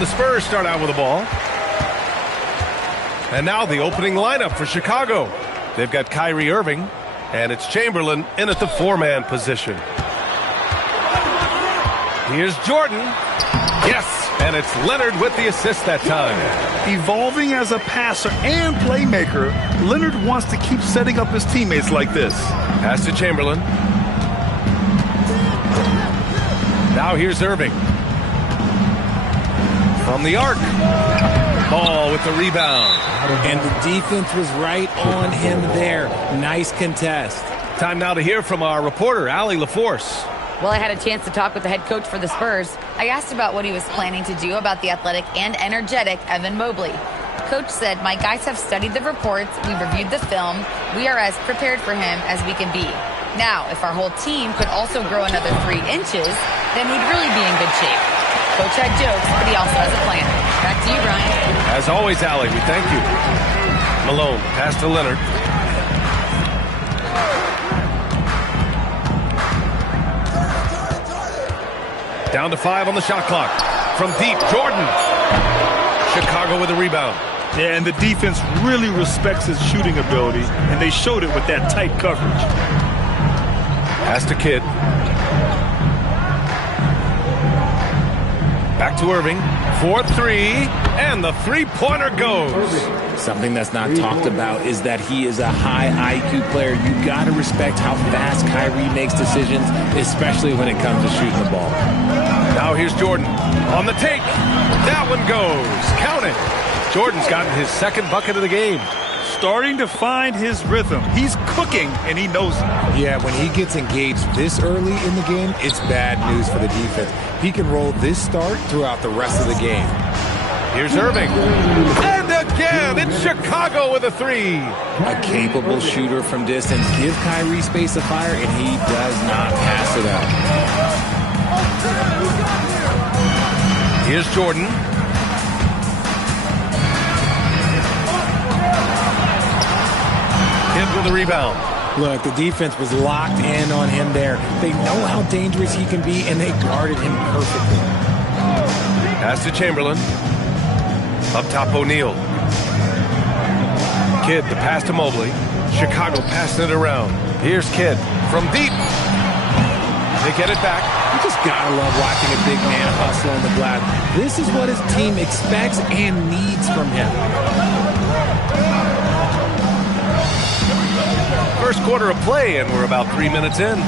And the Spurs start out with the ball. And now the opening lineup for Chicago. They've got Kyrie Irving, and it's Chamberlain in at the four-man position. Here's Jordan. Yes, and it's Leonard with the assist that time. Evolving as a passer and playmaker, Leonard wants to keep setting up his teammates like this. Pass to Chamberlain. Now here's Irving. From the arc. Ball with the rebound. And the defense was right on him there. Nice contest. Time now to hear from our reporter, Allie LaForce. Well, I had a chance to talk with the head coach for the Spurs. I asked about what he was planning to do about the athletic and energetic Evan Mobley. Coach said, "My guys have studied the reports. We reviewed the film. We are as prepared for him as we can be. Now, if our whole team could also grow another 3 inches, then we'd really be in good shape." Coach had jokes, but he also has a plan. Back to you, Brian. As always, Allie, we thank you. Malone, pass to Leonard. Down to 5 on the shot clock. From deep, Jordan. Chicago with a rebound. Yeah, and the defense really respects his shooting ability, and they showed it with that tight coverage. Pass to Kidd. Back to Irving. 4-3, and the three-pointer goes. Something that's not talked about is that he is a high IQ player. You got to respect how fast Kyrie makes decisions, especially when it comes to shooting the ball. Now here's Jordan on the take. That one goes. Count it. Jordan's gotten his second bucket of the game. Starting to find his rhythm. He's cooking, and he knows it. Yeah, when he gets engaged this early in the game, it's bad news for the defense. He can roll this start throughout the rest of the game. Here's Irving. And again, it's Chicago with a 3. A capable shooter from distance. Give Kyrie space to fire, and he does not pass it up. Here's Jordan. Kidd with the rebound. Look, the defense was locked in on him there. They know how dangerous he can be, and they guarded him perfectly. Pass to Chamberlain. Up top, O'Neal. Kidd, the pass to Mobley. Chicago passing it around. Here's Kidd from deep. They get it back. You just gotta love watching a big man hustle on the glass. This is what his team expects and needs from him. First quarter of play, and we're about 3 minutes in.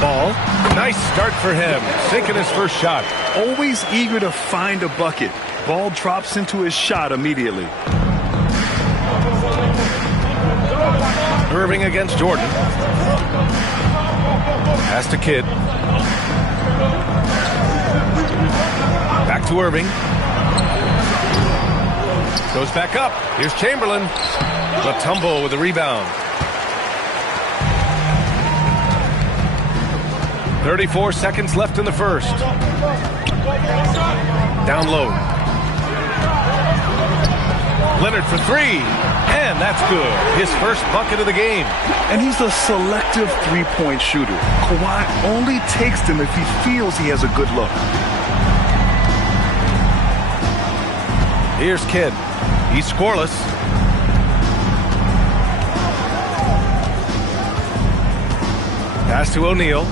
Ball. Nice start for him. Sinking his first shot. Always eager to find a bucket. Ball drops into his shot immediately. Irving against Jordan. Pass to Kidd. Back to Irving. Goes back up. Here's Chamberlain. Mutombo with the rebound. 34 seconds left in the first. Down low. Leonard for 3. And that's good. His first bucket of the game. And he's a selective three-point shooter. Kawhi only takes them if he feels he has a good look. Here's Kidd. He's scoreless. Pass to O'Neal.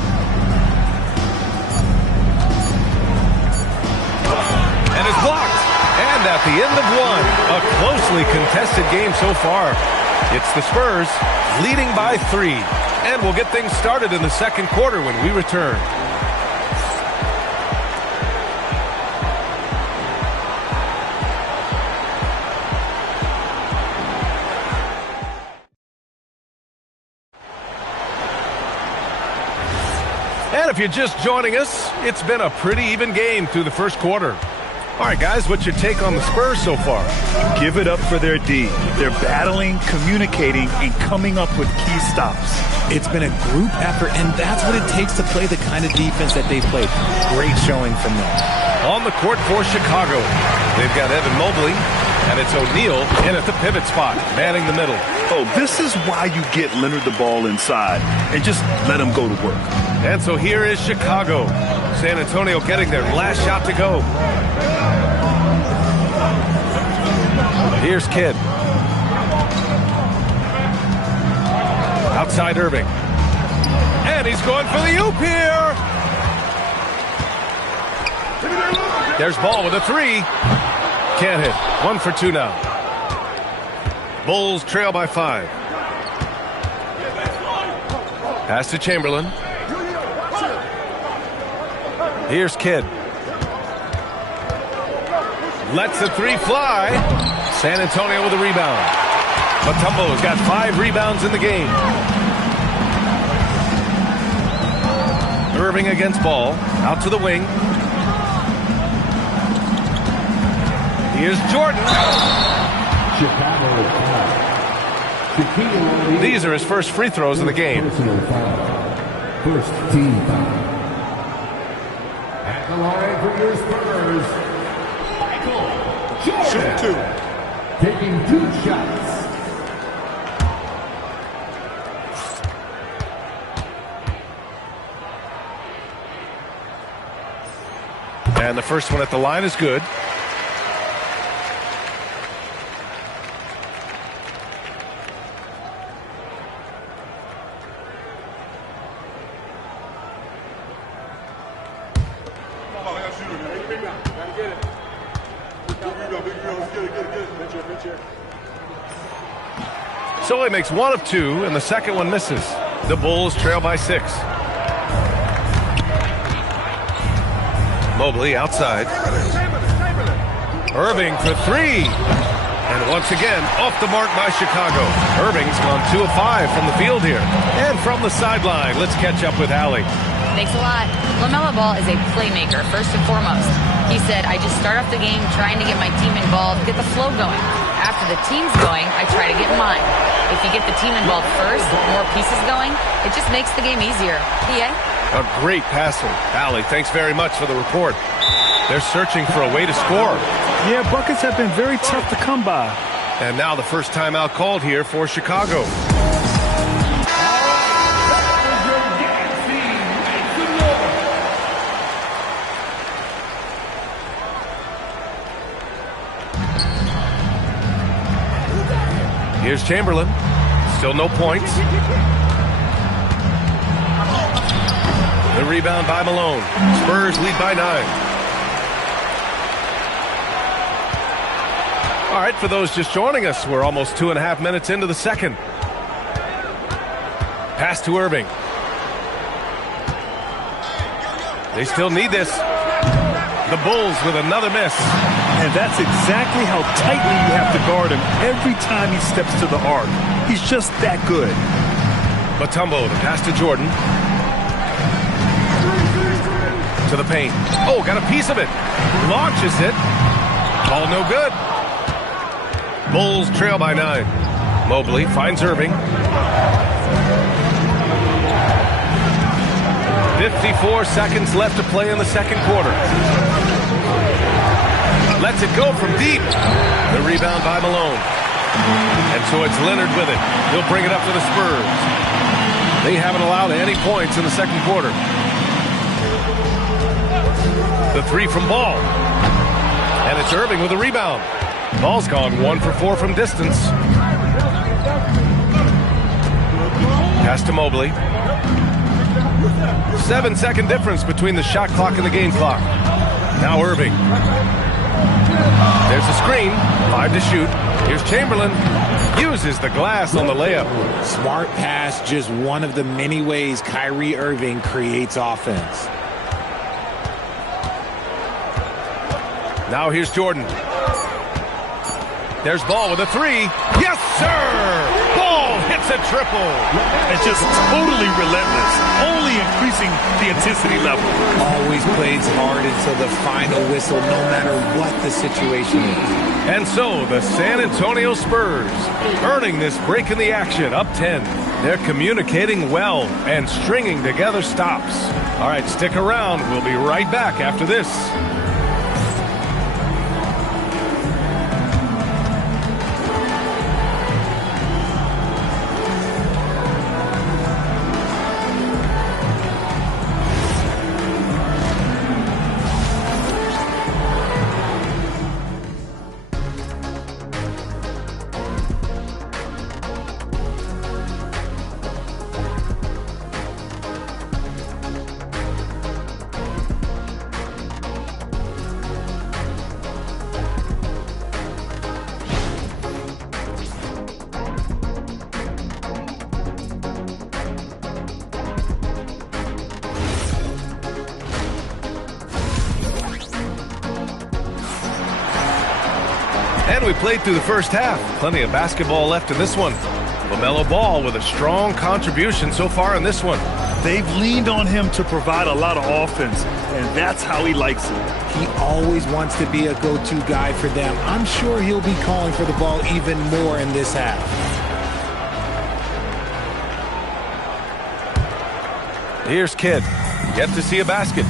And it's blocked. And at the end of one, a closely contested game so far. It's the Spurs leading by 3. And we'll get things started in the second quarter when we return. And if you're just joining us, it's been a pretty even game through the first quarter. All right, guys, what's your take on the Spurs so far? Give it up for their D. They're battling, communicating, and coming up with key stops. It's been a group effort, and that's what it takes to play the kind of defense that they've played. Great showing from them. On the court for Chicago, they've got Evan Mobley, and it's O'Neal in at the pivot spot, manning the middle. Oh, this is why you get Leonard the ball inside and just let him go to work. And so here is Chicago. San Antonio getting their last shot to go. Here's Kidd. Outside Irving. And he's going for the oop here. There's Ball with a three. Can't hit. 1 for 2 now. Bulls trail by 5. Pass to Chamberlain. Here's Kidd. Lets the three fly. San Antonio with a rebound. Mutombo's got 5 rebounds in the game. Irving against Ball. Out to the wing. Here's Jordan. These are his first free throws of the game. First team foul. At the line for your Spurs, Michael Jordan. Shoot 2. Taking 2 shots. And the first one at the line is good. So he makes 1 of 2, and the second one misses. The Bulls trail by 6. Mobley outside. Irving for 3. And once again, off the mark by Chicago. Irving's gone 2 of 5 from the field here. And from the sideline, let's catch up with Allie. Thanks a lot. LaMelo Ball is a playmaker, first and foremost. He said, I just start off the game trying to get my team involved, get the flow going. After the team's going, I try to get mine. If you get the team involved first, more pieces going, it just makes the game easier. PA? A great passer. Allie, thanks very much for the report. They're searching for a way to score. Yeah, buckets have been very tough to come by. And now the first timeout called here for Chicago. Here's Chamberlain. Still no points. The rebound by Malone. Spurs lead by 9. All right, for those just joining us, we're almost 2.5 minutes into the second. Pass to Irving. They still need this. The Bulls with another miss. And that's exactly how tightly you have to guard him every time he steps to the arc. He's just that good. Mutombo, the pass to Jordan. To the paint. Oh, got a piece of it. Launches it. Ball no good. Bulls trail by 9. Mobley finds Irving. 54 seconds left to play in the second quarter. Lets it go from deep. The rebound by Malone. And so it's Leonard with it. He'll bring it up to the Spurs. They haven't allowed any points in the second quarter. The three from Ball. And it's Irving with a rebound. Ball's gone 1 for 4 from distance. Pass to Mobley. 7-second difference between the shot clock and the game clock. Now Irving. There's a screen. 5 to shoot. Here's Chamberlain. Uses the glass on the layup. Smart pass, just one of the many ways Kyrie Irving creates offense. Now here's Jordan. There's Ball with a 3. Yes, sir! Ball hits a triple. It's just totally relentless, only increasing the intensity level. Always plays hard until the final whistle, no matter what the situation is. And so the San Antonio Spurs earning this break in the action, up 10. They're communicating well and stringing together stops. All right, stick around. We'll be right back after this. And we played through the first half. Plenty of basketball left in this one. LaMelo Ball with a strong contribution so far in this one. They've leaned on him to provide a lot of offense, and that's how he likes it. He always wants to be a go-to guy for them. I'm sure he'll be calling for the ball even more in this half. Here's Kidd. Yet to see a basket.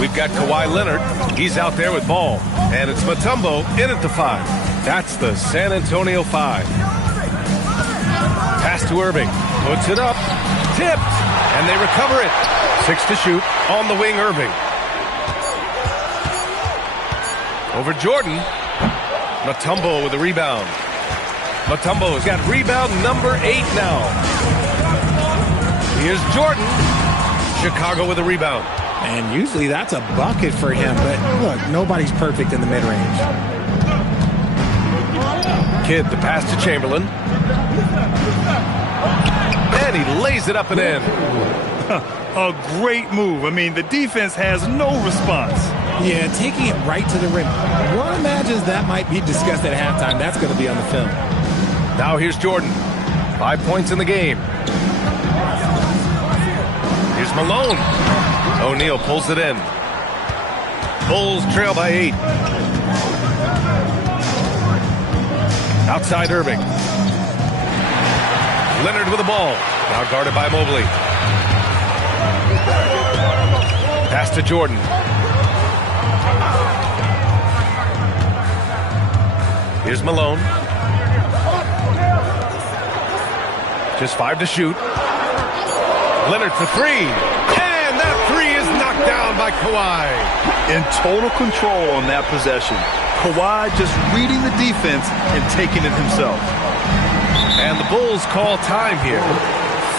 We've got Kawhi Leonard. He's out there with ball. And it's Mutombo in at the 5. That's the San Antonio 5. Pass to Irving. Puts it up. Tipped. And they recover it. 6 to shoot. On the wing, Irving. Over Jordan. Mutombo with a rebound. Mutombo's got rebound number 8 now. Here's Jordan. Chicago with a rebound. And usually that's a bucket for him, but look, nobody's perfect in the mid-range. Kidd, the pass to Chamberlain. And he lays it up and in. A great move. I mean, the defense has no response. Yeah, taking it right to the rim. One imagines that might be discussed at halftime. That's going to be on the film. Now here's Jordan. 5 points in the game. Here's Malone. O'Neal pulls it in. Bulls trail by 8. Outside Irving. Leonard with the ball. Now guarded by Mobley. Pass to Jordan. Here's Malone. Just 5 to shoot. Leonard for 3. And that 3 is knocked down by Kawhi. In total control on that possession. Kawhi just reading the defense and taking it himself. And the Bulls call time here.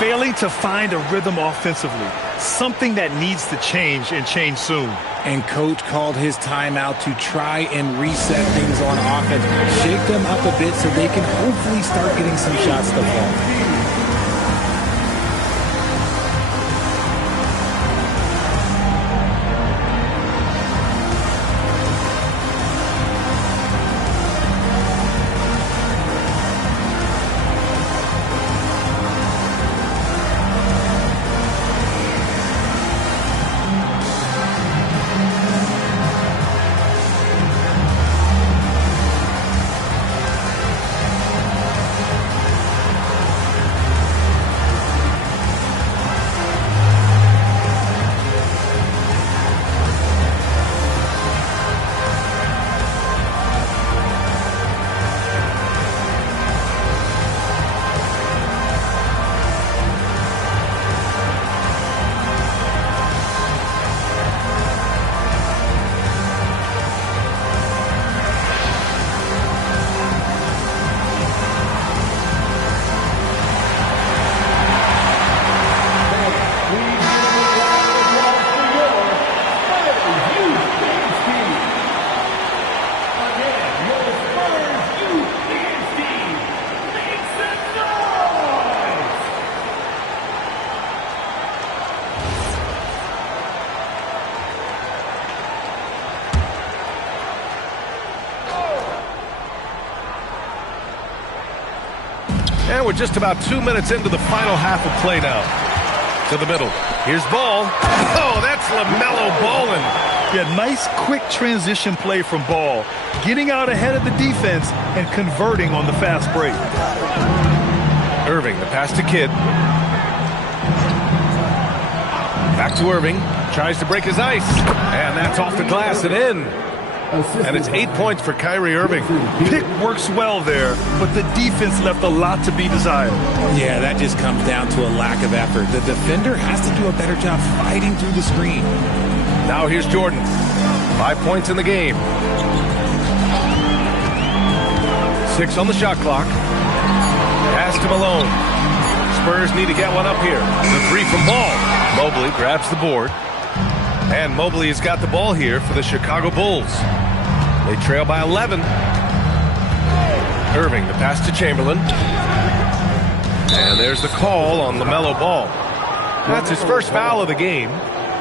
Failing to find a rhythm offensively. Something that needs to change and change soon. And coach called his timeout to try and reset things on offense. Shake them up a bit so they can hopefully start getting some shots to fall. And we're just about 2 minutes into the final half of play now. To the middle. Here's Ball. Oh, that's LaMelo ballin'. Yeah, nice quick transition play from Ball. Getting out ahead of the defense and converting on the fast break. Irving, the pass to Kidd. Back to Irving. Tries to break his ice. And that's off the glass and in. And it's 8 points for Kyrie Irving. Pick works well there, but the defense left a lot to be desired. Yeah, that just comes down to a lack of effort. The defender has to do a better job fighting through the screen. Now here's Jordan. 5 points in the game. 6 on the shot clock. Pass to Malone. Spurs need to get one up here. The 3 from Ball. Mobley grabs the board. And Mobley has got the ball here for the Chicago Bulls. They trail by 11. Irving, the pass to Chamberlain. And there's the call on LaMelo Ball. That's his first foul of the game.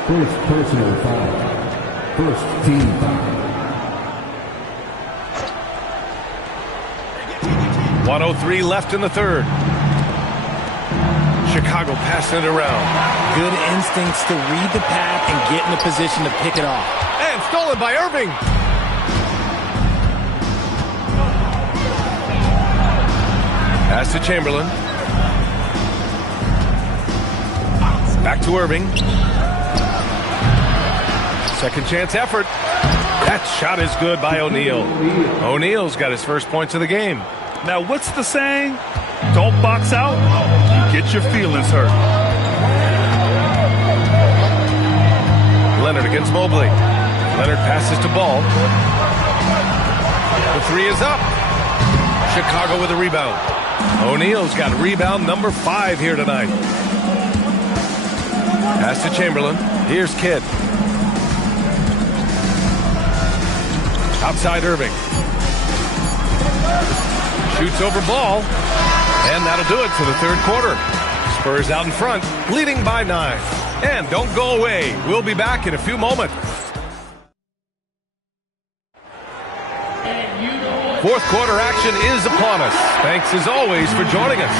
First personal foul. First team foul. 1:03 left in the third. Chicago passing it around. Good instincts to read the path and get in a position to pick it off. And stolen by Irving. Pass to Chamberlain. Back to Irving. Second chance effort. That shot is good by O'Neal. O'Neal's got his first points of the game. Now, what's the saying? Don't box out, you get your feelings hurt. Leonard against Mobley. Leonard passes to Ball. The three is up. Chicago with a rebound. O'Neal's got rebound number 5 here tonight. Pass to Chamberlain. Here's Kidd. Outside Irving. Shoots over Ball. And that'll do it for the third quarter. Spurs out in front, leading by 9. And don't go away. We'll be back in a few moments. Fourth quarter action is upon us. Thanks as always for joining us.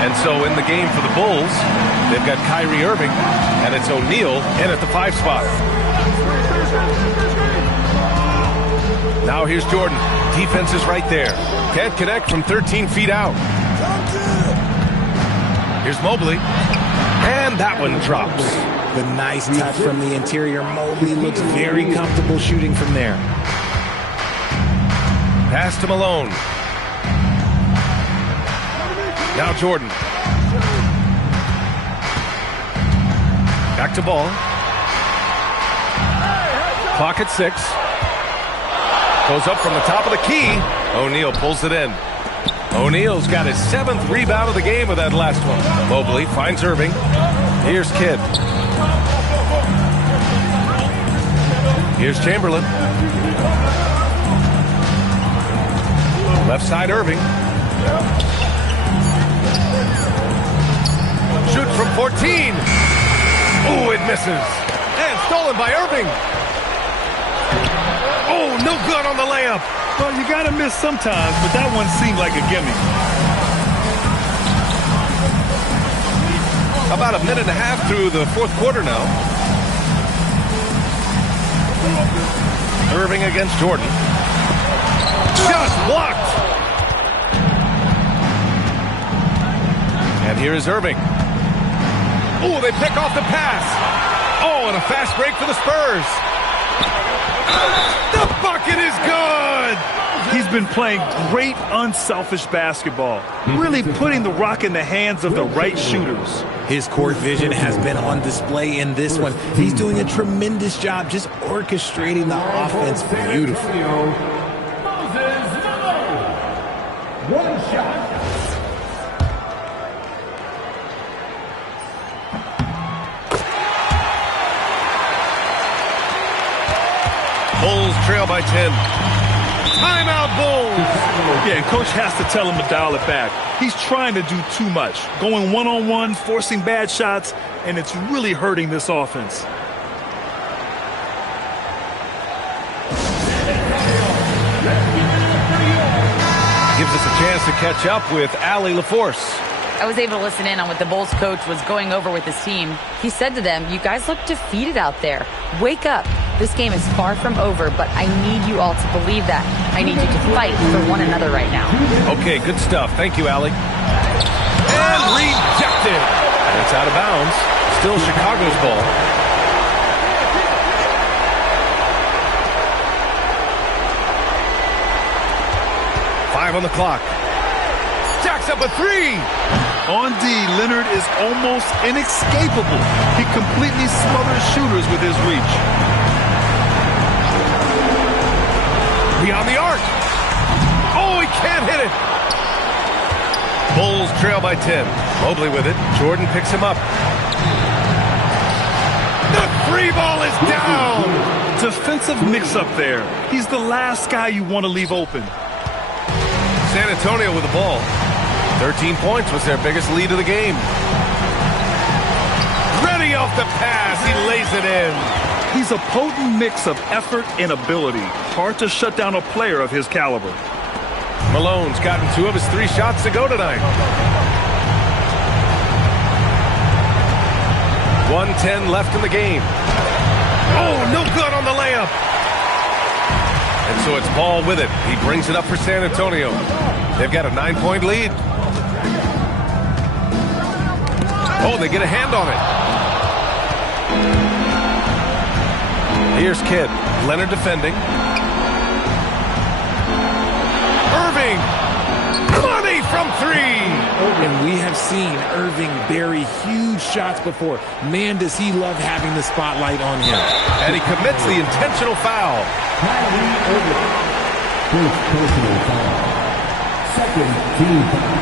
And so in the game for the Bulls, they've got Kyrie Irving, and it's O'Neal in at the 5 spot. Now here's Jordan. Defense is right there. Can't connect from 13 feet out. Here's Mobley. And that one drops. The nice touch from the interior. Mobley looks very comfortable shooting from there. Pass to Malone. Now Jordan. Back to Ball. Clock at 6. Goes up from the top of the key. O'Neal pulls it in. O'Neal's got his 7th rebound of the game with that last one. Mobley finds Irving. Here's Kidd. Here's Chamberlain. Left side Irving. Shoots from 14. Oh, it misses. And stolen by Irving. Oh, no good on the layup. Well, you got to miss sometimes, but that one seemed like a gimme. About a minute and a half through the fourth quarter now. Irving against Jordan. Just blocked. And here is Irving. Oh, they pick off the pass. Oh, and a fast break for the Spurs. The bucket is good. He's been playing great unselfish basketball, really putting the rock in the hands of the right shooters. His court vision has been on display in this one. He's doing a tremendous job just orchestrating the offense beautifully. One shot. Bulls trail by 10. Timeout, Bulls. Yeah, and coach has to tell him to dial it back. He's trying to do too much, going one-on-one, forcing bad shots, and it's really hurting this offense. Gives us a chance to catch up with Allie LaForce. I was able to listen in on what the Bulls coach was going over with his team. He said to them, "You guys look defeated out there. Wake up. This game is far from over, but I need you all to believe that. I need you to fight for one another right now." Okay, good stuff. Thank you, Allie. And rejected. And it's out of bounds. Still Chicago's ball. Five on the clock. Jacks up a 3. On D, Leonard is almost inescapable. He completely smothers shooters with his reach. Beyond the arc. Oh, he can't hit it. Bulls trail by 10. Mobley with it. Jordan picks him up. The 3 ball is down. Defensive mix-up there. He's the last guy you want to leave open. San Antonio with the ball. 13 points was their biggest lead of the game. Ready off the pass. He lays it in. He's a potent mix of effort and ability. Hard to shut down a player of his caliber. Malone's gotten 2 of his 3 shots to go tonight. 1:10 left in the game. Oh, no good on the layup. And so it's Ball with it. He brings it up for San Antonio. They've got a 9-point lead. Oh, they get a hand on it. Here's Kidd. Leonard defending. Irving. Money from 3. And we have seen Irving bury huge shots before. Man, does he love having the spotlight on him. And he commits the intentional foul. Kyrie Irving. First personal foul. Second team foul.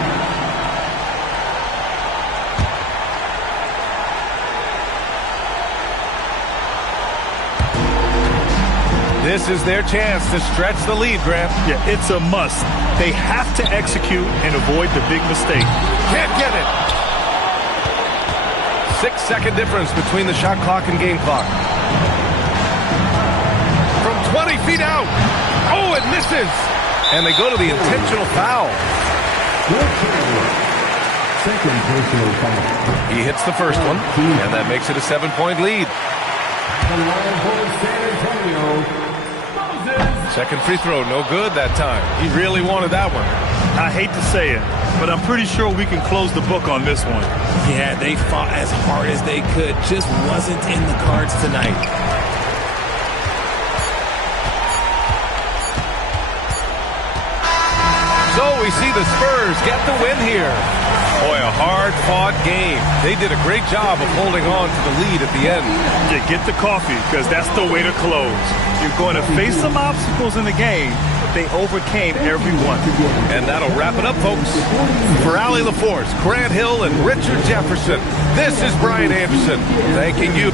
This is their chance to stretch the lead, Grant. Yeah, it's a must. They have to execute and avoid the big mistake. Can't get it. 6-second difference between the shot clock and game clock. From 20 feet out. Oh, it misses. And they go to the intentional foul. Second personal foul. He hits the first one, and that makes it a 7-point lead. The line for San Antonio. Second free throw, no good that time. He really wanted that one. I hate to say it, but I'm pretty sure we can close the book on this one. Yeah, they fought as hard as they could. Just wasn't in the cards tonight. So we see the Spurs get the win here. Boy, a hard-fought game. They did a great job of holding on to the lead at the end. Yeah, get the coffee, because that's the way to close. You're going to face some obstacles in the game, but they overcame every one. And that'll wrap it up, folks. For Allie LaForce, Grant Hill, and Richard Jefferson, this is Brian Anderson, thanking you.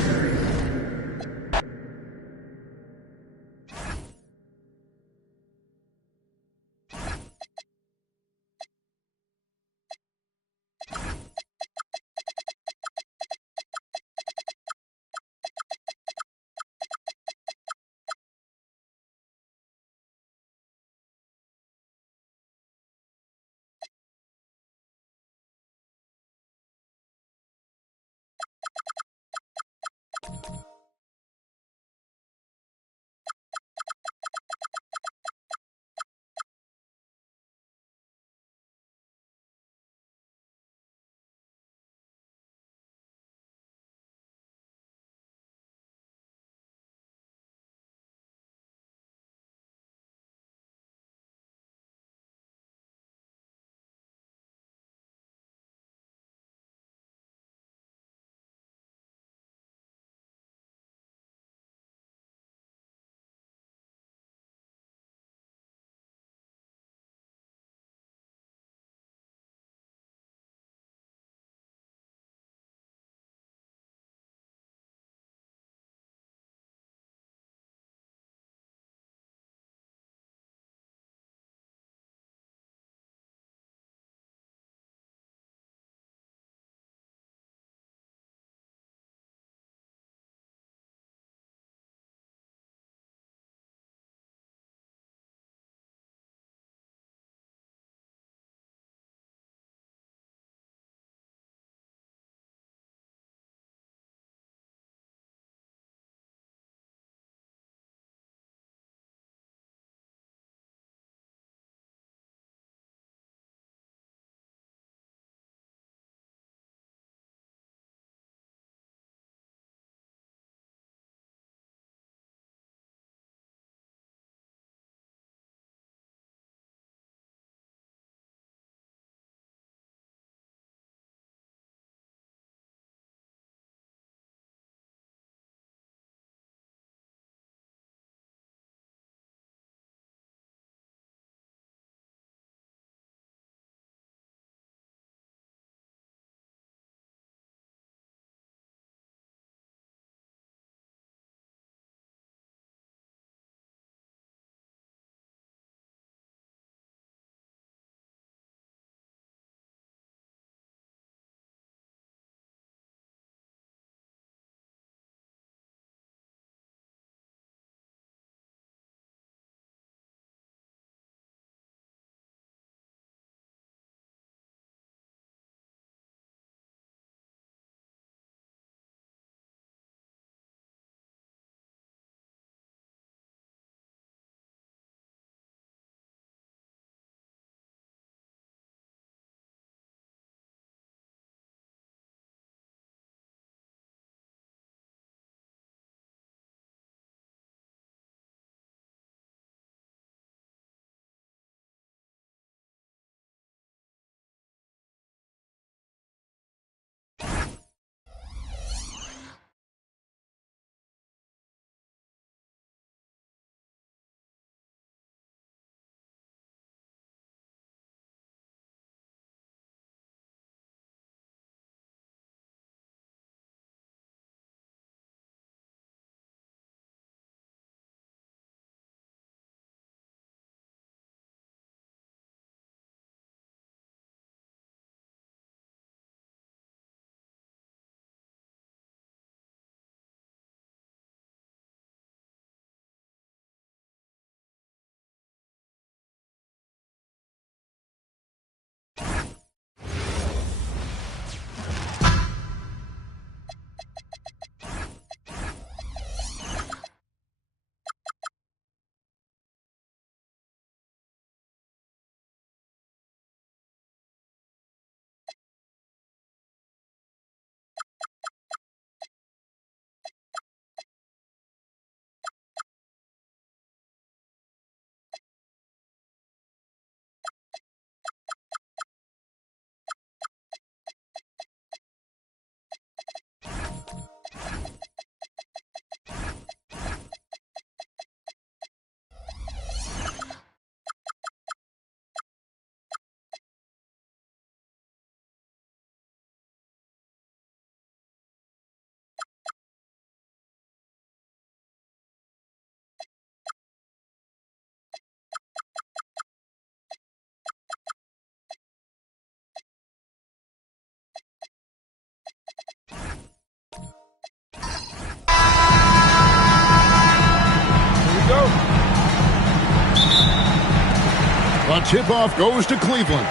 The tip-off goes to Cleveland.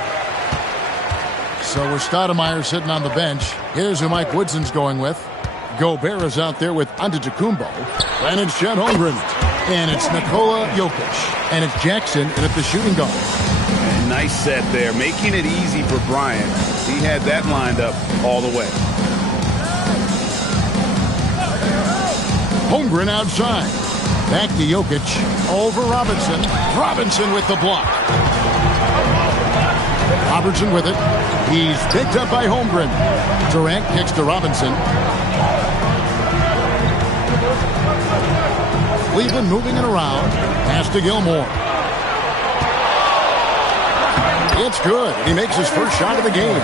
So with Stoudemire sitting on the bench, here's who Mike Woodson's going with. Gobert is out there with Antetokounmpo. And it's Chet Holmgren. And it's Nikola Jokic. And it's Jackson in at the shooting guard. Nice set there, making it easy for Bryant. He had that lined up all the way. Holmgren outside. Back to Jokic. Over Robinson. Robinson with the block. Robertson with it. He's picked up by Holmgren. Durant kicks to Robinson. Cleveland moving it around. Pass to Gilmore. It's good. He makes his first shot of the game.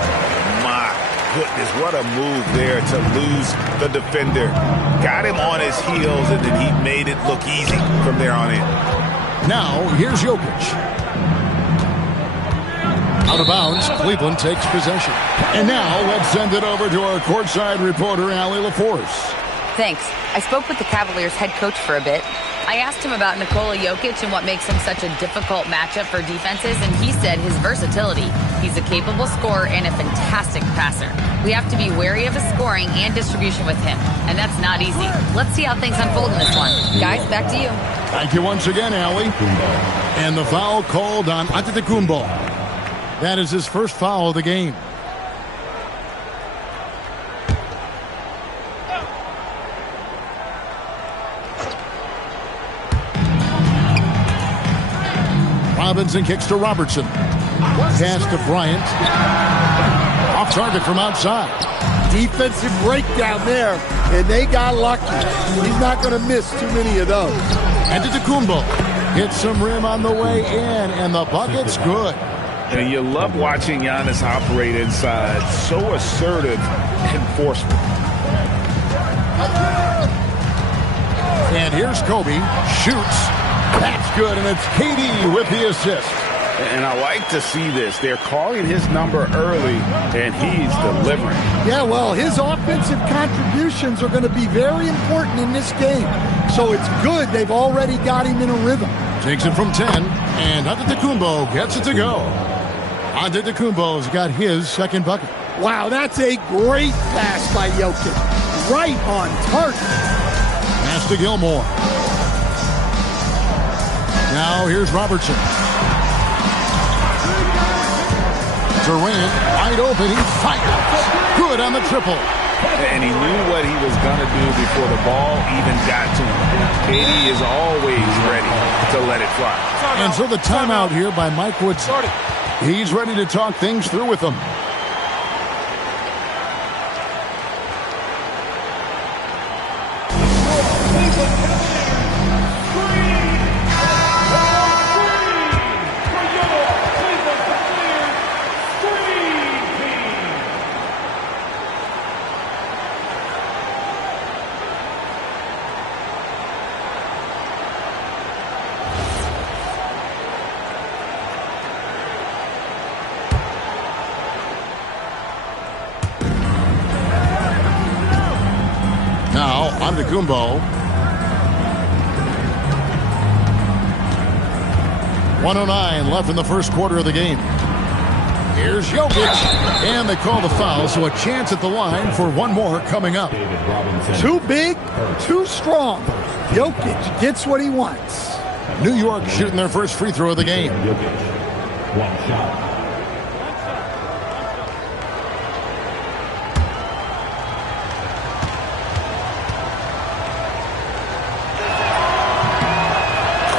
My goodness, what a move there to lose the defender. Got him on his heels, and then he made it look easy from there on in. Now, here's Jokic. Out of bounds, Cleveland takes possession. And now, let's send it over to our courtside reporter, Allie LaForce. Thanks. I spoke with the Cavaliers head coach for a bit. I asked him about Nikola Jokic and what makes him such a difficult matchup for defenses, and he said his versatility. He's a capable scorer and a fantastic passer. We have to be wary of his scoring and distribution with him, and that's not easy. Let's see how things unfold in this one. Guys, back to you. Thank you once again, Allie. And the foul called on Antetokounmpo. That is his first foul of the game. Robinson kicks to Robertson. Pass to Bryant. Off target from outside. Defensive breakdown there, and they got lucky. He's not going to miss too many of those. Antetokounmpo hits some rim on the way in, and the bucket's good. And you love watching Giannis operate inside. So assertive and forceful. And here's Kobe. Shoots. That's good, and it's KD with the assist. And I like to see this. They're calling his number early, and he's delivering. Yeah, well, his offensive contributions are going to be very important in this game. So it's good they've already got him in a rhythm. Takes it from 10, and Antetokounmpo gets it to go. Antetokounmpo's got his second bucket. Wow, that's a great pass by Jokic. Right on target. Pass to Gilmore. Now here's Robertson. Durant wide open. He fires. Good on the triple. And he knew what he was going to do before the ball even got to him. KD is always ready to let it fly. And so the timeout here by Mike Woodson. He's ready to talk things through with them. Antetokounmpo. 1:09 left in the first quarter of the game. Here's Jokic. And they call the foul, so a chance at the line for one more coming up. Too big, too strong. Jokic gets what he wants. New York shooting their first free throw of the game. One shot.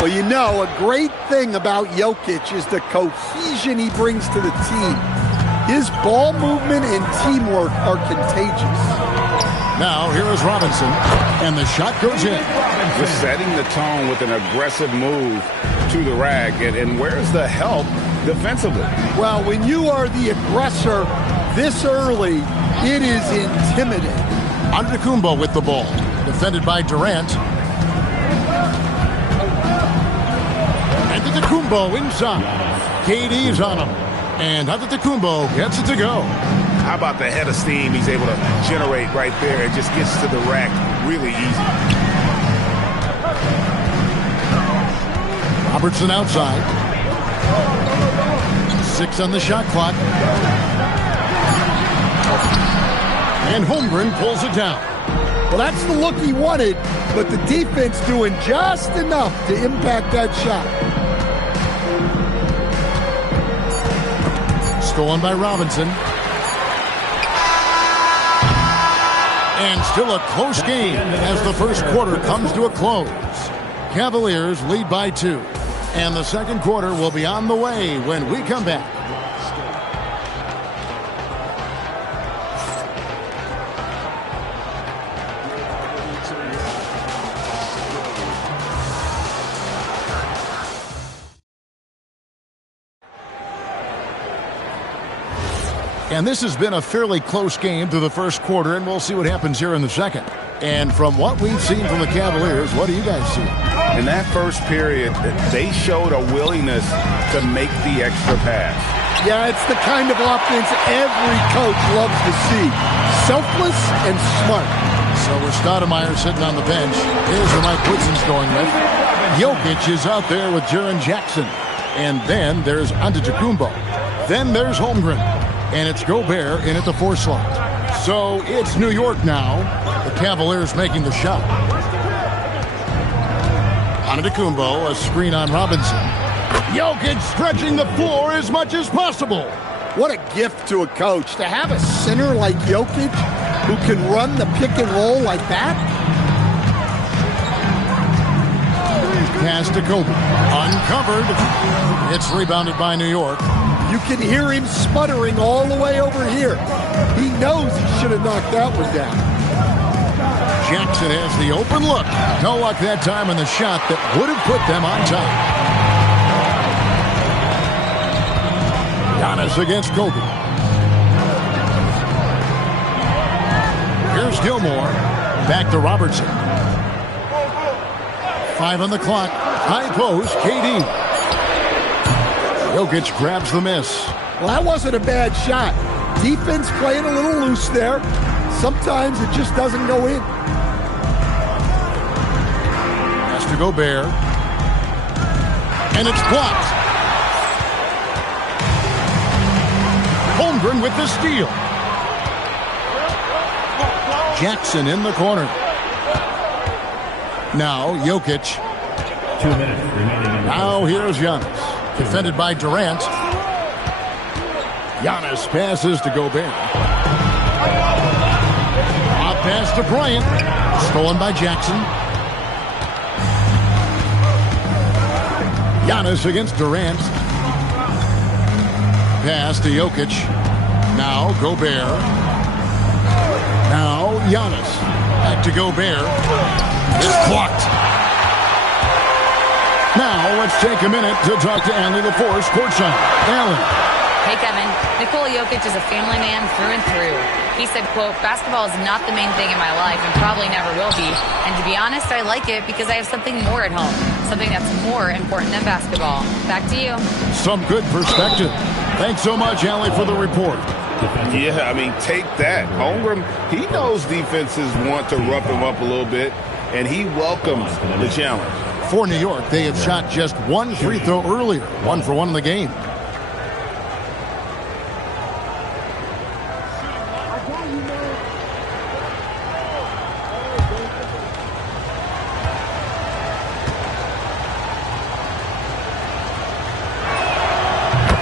Well, you know, a great thing about Jokic is the cohesion he brings to the team. His ball movement and teamwork are contagious. Now, here is Robinson, and the shot goes in. Just setting the tone with an aggressive move to the rack. And where's the help defensively? Well, when you are the aggressor this early, it is intimidating. Antetokounmpo with the ball, defended by Durant. Antetokounmpo inside. KD's on him. And Antetokounmpo gets it to go. How about the head of steam he's able to generate right there and just gets to the rack really easy. Robertson outside. 6 on the shot clock. And Holmgren pulls it down. Well, that's the look he wanted, but the defense doing just enough to impact that shot. Stolen by Robinson. And still a close game as the first quarter comes to a close. Cavaliers lead by 2. And the second quarter will be on the way when we come back. And this has been a fairly close game through the first quarter, and we'll see what happens here in the second. And from what we've seen from the Cavaliers, what do you guys see? In that first period, they showed a willingness to make the extra pass. Yeah, it's the kind of offense every coach loves to see. Selfless and smart. So we're Stoudemire sitting on the bench. Here's who Mike Woodson's going with. Jokic is out there with Jaren Jackson. And then there's Antetokounmpo. Then there's Holmgren. And it's Gobert in at the 4 slot. So it's New York now. The Cavaliers making the shot. Antetokounmpo, a screen on Robinson. Jokic stretching the floor as much as possible. What a gift to a coach to have a center like Jokic who can run the pick and roll like that. Pass to Kobe. Uncovered. It's rebounded by New York. You can hear him sputtering all the way over here. He knows he should have knocked that one down. Jackson has the open look. No luck that time in the shot that would have put them on top. Giannis against Kobe. Here's Gilmore. Back to Robertson. 5 on the clock. High post, KD. Jokic grabs the miss. Well, that wasn't a bad shot. Defense playing a little loose there. Sometimes it just doesn't go in. Has to Gobert. And it's blocked. Holmgren with the steal. Jackson in the corner. Now Jokic. 2 minutes remaining. Now here's Giannis. Defended by Durant. Giannis passes to Gobert. Off pass to Bryant. Stolen by Jackson. Giannis against Durant. Pass to Jokic. Now Gobert. Now Giannis. Back to Gobert. It's blocked. Now, let's take a minute to talk to Andy LaForce, courtside. Alan. Hey, Kevin. Nikola Jokic is a family man through and through. He said, quote, basketball is not the main thing in my life and probably never will be. And to be honest, I like it because I have something more at home, something that's more important than basketball. Back to you. Some good perspective. Thanks so much, Allie, for the report. Yeah, I mean, take that. Holmgren, he knows defenses want to rough him up a little bit, and he welcomes the challenge. For New York, they have shot just 1 free throw earlier. 1 for 1 in the game.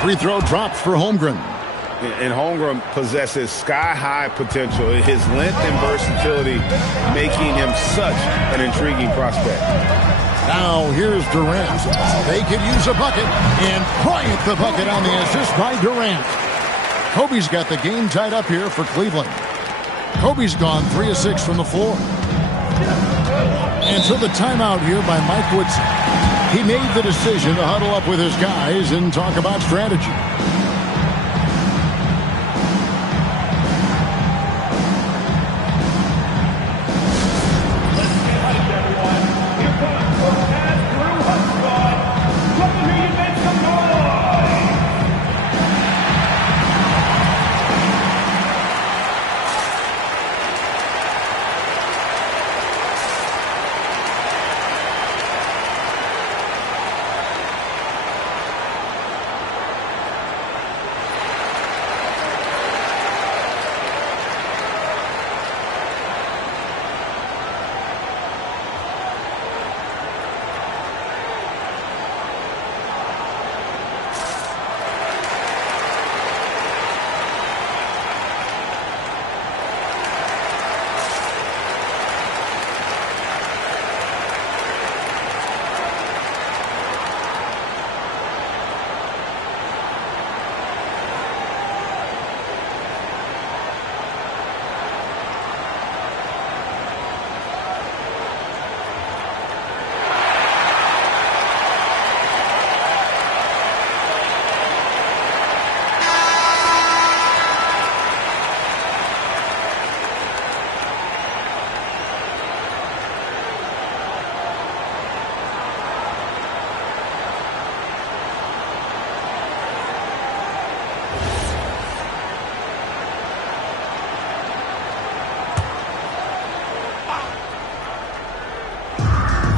Free throw drops for Holmgren. And Holmgren possesses sky-high potential. His length and versatility making him such an intriguing prospect. Now here's Durant. They could use a bucket, and Bryant the bucket on the assist by Durant. Kobe's got the game tied up here for Cleveland. Kobe's gone 3 of 6 from the floor. And so the timeout here by Mike Woodson. He made the decision to huddle up with his guys and talk about strategy.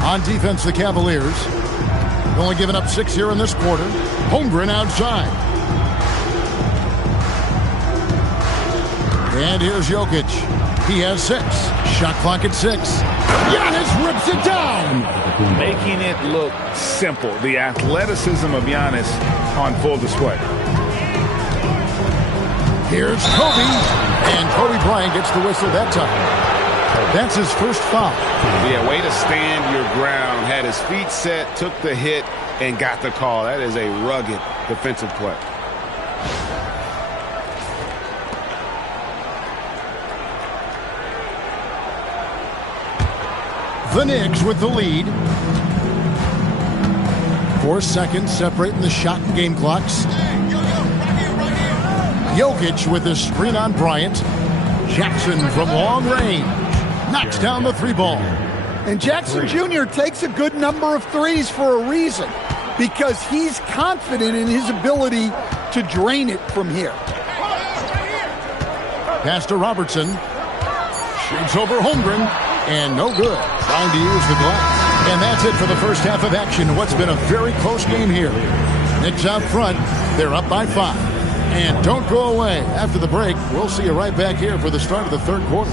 On defense, the Cavaliers. Only giving up 6 here in this quarter. Holmgren outside. And here's Jokic. He has 6. Shot clock at 6. Giannis rips it down. Making it look simple. The athleticism of Giannis on full display. Here's Kobe. And Kobe Bryant gets the whistle that time. That's his first foul. Yeah, way to stand your ground. Had his feet set, took the hit, and got the call. That is a rugged defensive play. The Knicks with the lead. 4 seconds separating the shot and game clocks. Jokic with the screen on Bryant. Jackson from long range knocks down the 3-ball. And Jackson Jr. takes a good number of threes for a reason, because he's confident in his ability to drain it from here. Pass to Robertson. Shoots over Holmgren. And no good. Trying to use the glass. And that's it for the first half of action. What's been a very close game here. Knicks out front. They're up by 5. And don't go away. After the break, we'll see you right back here for the start of the third quarter.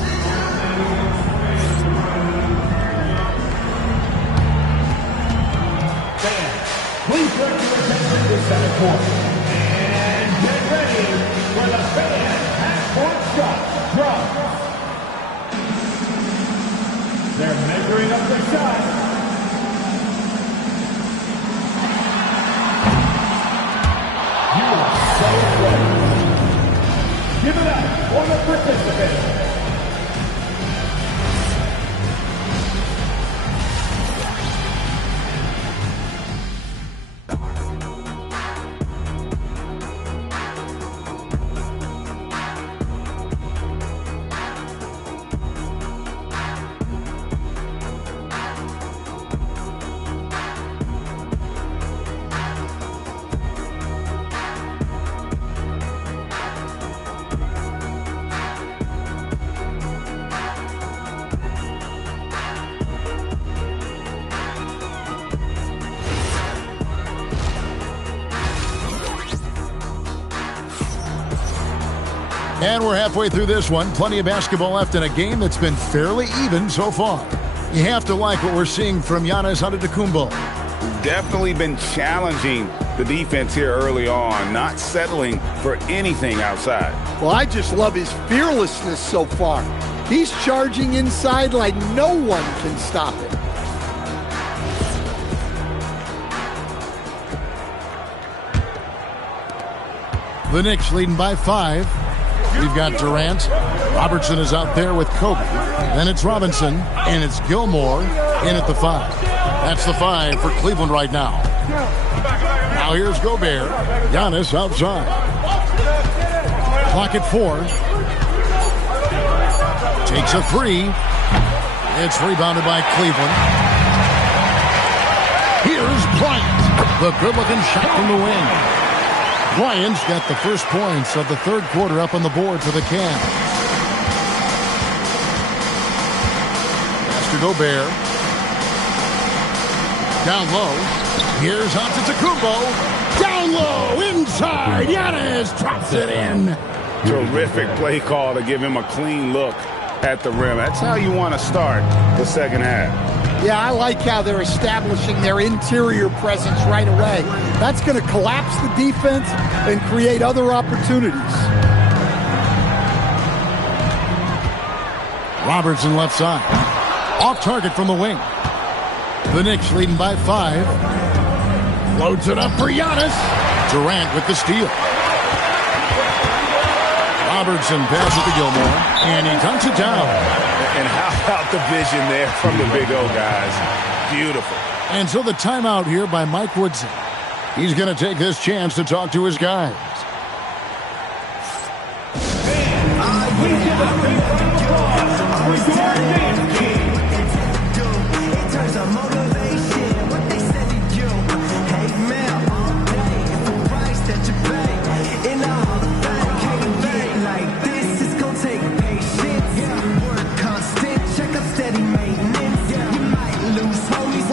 Please direct your attention to the second quarter. And get ready for the fan half-court shot drums. They're measuring up the shot. You are so ready. Give it up for the participants. And we're halfway through this one. Plenty of basketball left in a game that's been fairly even so far. You have to like what we're seeing from Giannis Antetokounmpo. Definitely been challenging the defense here early on, not settling for anything outside. Well, I just love his fearlessness so far. He's charging inside like no one can stop him. The Knicks leading by 5. We've got Durant. Robertson is out there with Kobe. Then it's Robinson, and it's Gilmore in at the 5. That's the 5 for Cleveland right now. Now here's Gobert. Giannis outside. Clock at 4. Takes a 3. It's rebounded by Cleveland. Here's Bryant. The good-looking shot from the wing. Bryant's got the first points of the third quarter up on the board for the Cavs. Pass to Gobert. Down low. Here's Antetokounmpo. Down low. Inside. Giannis drops it in. Terrific play call to give him a clean look at the rim. That's how you want to start the second half. Yeah, I like how they're establishing their interior presence right away. That's going to collapse the defense and create other opportunities. Robertson left side. Off target from the wing. The Knicks leading by 5. Loads it up for Giannis. Durant with the steal. Robertson passes to Gilmore, and he dunks it down. And how about the vision there from the Big O guys? Beautiful. And so the timeout here by Mike Woodson. He's going to take this chance to talk to his guys. Homies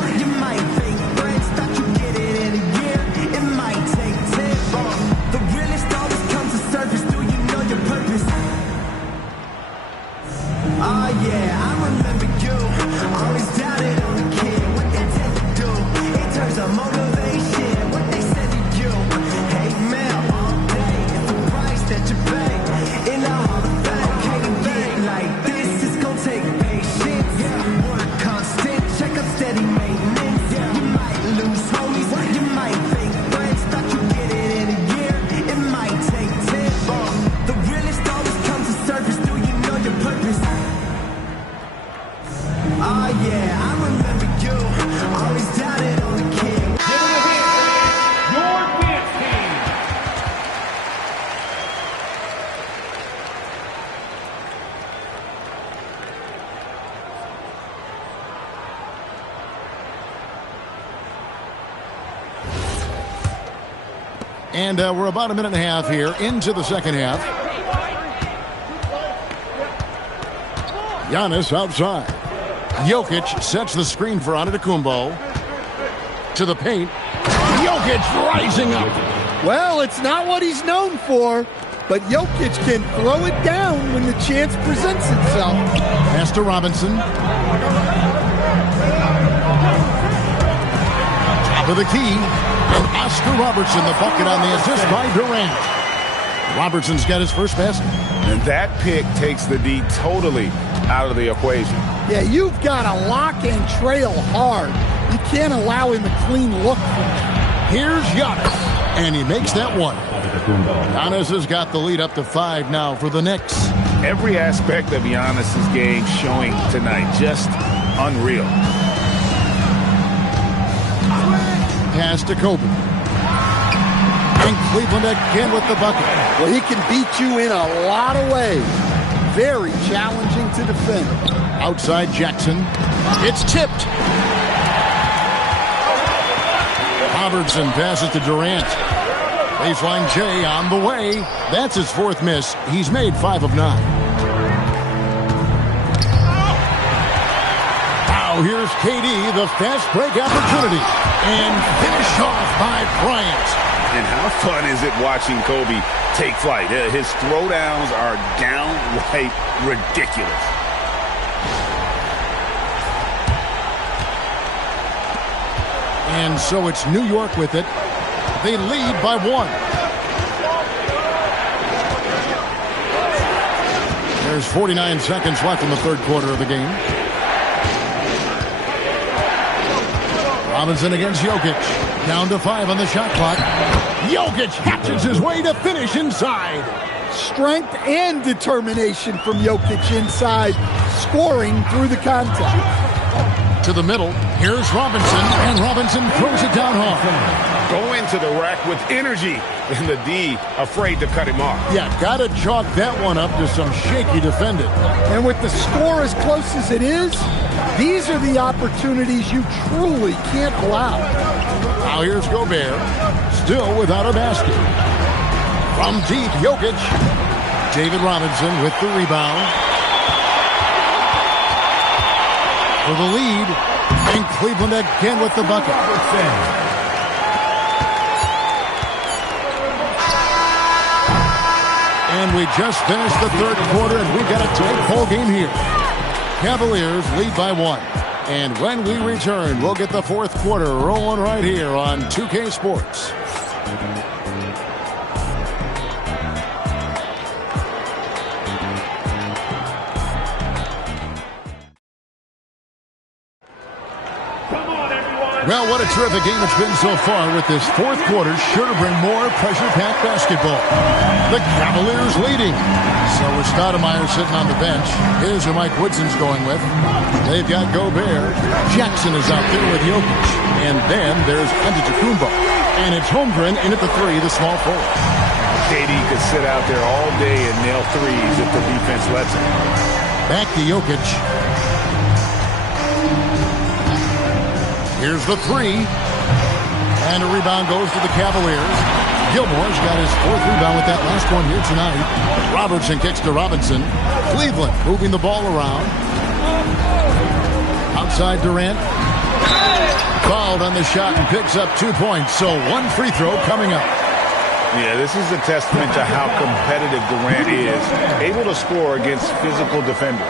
yeah, I remember you. Always doubted on the king. Give it a hand, man. Your dance team. And we're about a minute and a half here into the second half. Giannis outside. Jokic sets the screen for Antetokounmpo. To the paint. Jokic rising up. Well, it's not what he's known for, but Jokic can throw it down when the chance presents itself. Pass to Robinson. Top of the key. And Oscar Robertson, the bucket on the assist by Durant. Robertson's got his first basket. And that pick takes the D totally out of the equation. Yeah, you've got to lock and trail hard. You can't allow him a clean look from that. Here's Giannis. And he makes that one. Giannis has got the lead up to 5 now for the Knicks. Every aspect of Giannis' game showing tonight. Just unreal. Pass to Kobe. And Cleveland again with the bucket. Well, he can beat you in a lot of ways. Very challenging to defend. Outside Jackson. It's tipped. Robertson passes to Durant. Baseline J on the way. That's his 4th miss. He's made 5 of 9. Now here's KD, the fast break opportunity. And finish off by Bryant. And how fun is it watching Kobe take flight? His throwdowns are downright ridiculous. And so it's New York with it. They lead by 1. There's 49 seconds left in the third quarter of the game. Robinson against Jokic. Down to 5 on the shot clock. Jokic hatches his way to finish inside. Strength and determination from Jokic inside, scoring through the contact. To the middle. Here's Robinson, and Robinson throws it down hard. Go into the rack with energy, and the D afraid to cut him off. Yeah, gotta chalk that one up to some shaky defending. And with the score as close as it is, these are the opportunities you truly can't allow. Now here's Gobert, still without a basket. From deep, Jokic. David Robinson with the rebound. For the lead, and Cleveland again with the bucket. And we just finished the third quarter, and we've got a tight ball game here. Cavaliers lead by 1. And when we return, we'll get the fourth quarter rolling right here on 2K Sports. Well, what a terrific game it's been so far, with this fourth quarter sure to bring more pressure-packed basketball. The Cavaliers leading. So with Stoudemire sitting on the bench, here's who Mike Woodson's going with. They've got Gobert. Jackson is out there with Jokic. And then there's Antetokounmpo. And it's Holmgren in at the 3, the small forward. KD could sit out there all day and nail threes if the defense lets him. Back to Jokic. Here's the 3. And a rebound goes to the Cavaliers. Gilmore's got his 4th rebound with that last one here tonight. Robertson kicks to Robinson. Cleveland moving the ball around. Outside Durant. Fouled on the shot and picks up 2 points. So 1 free throw coming up. Yeah, this is a testament to how competitive Durant is. Able to score against physical defenders.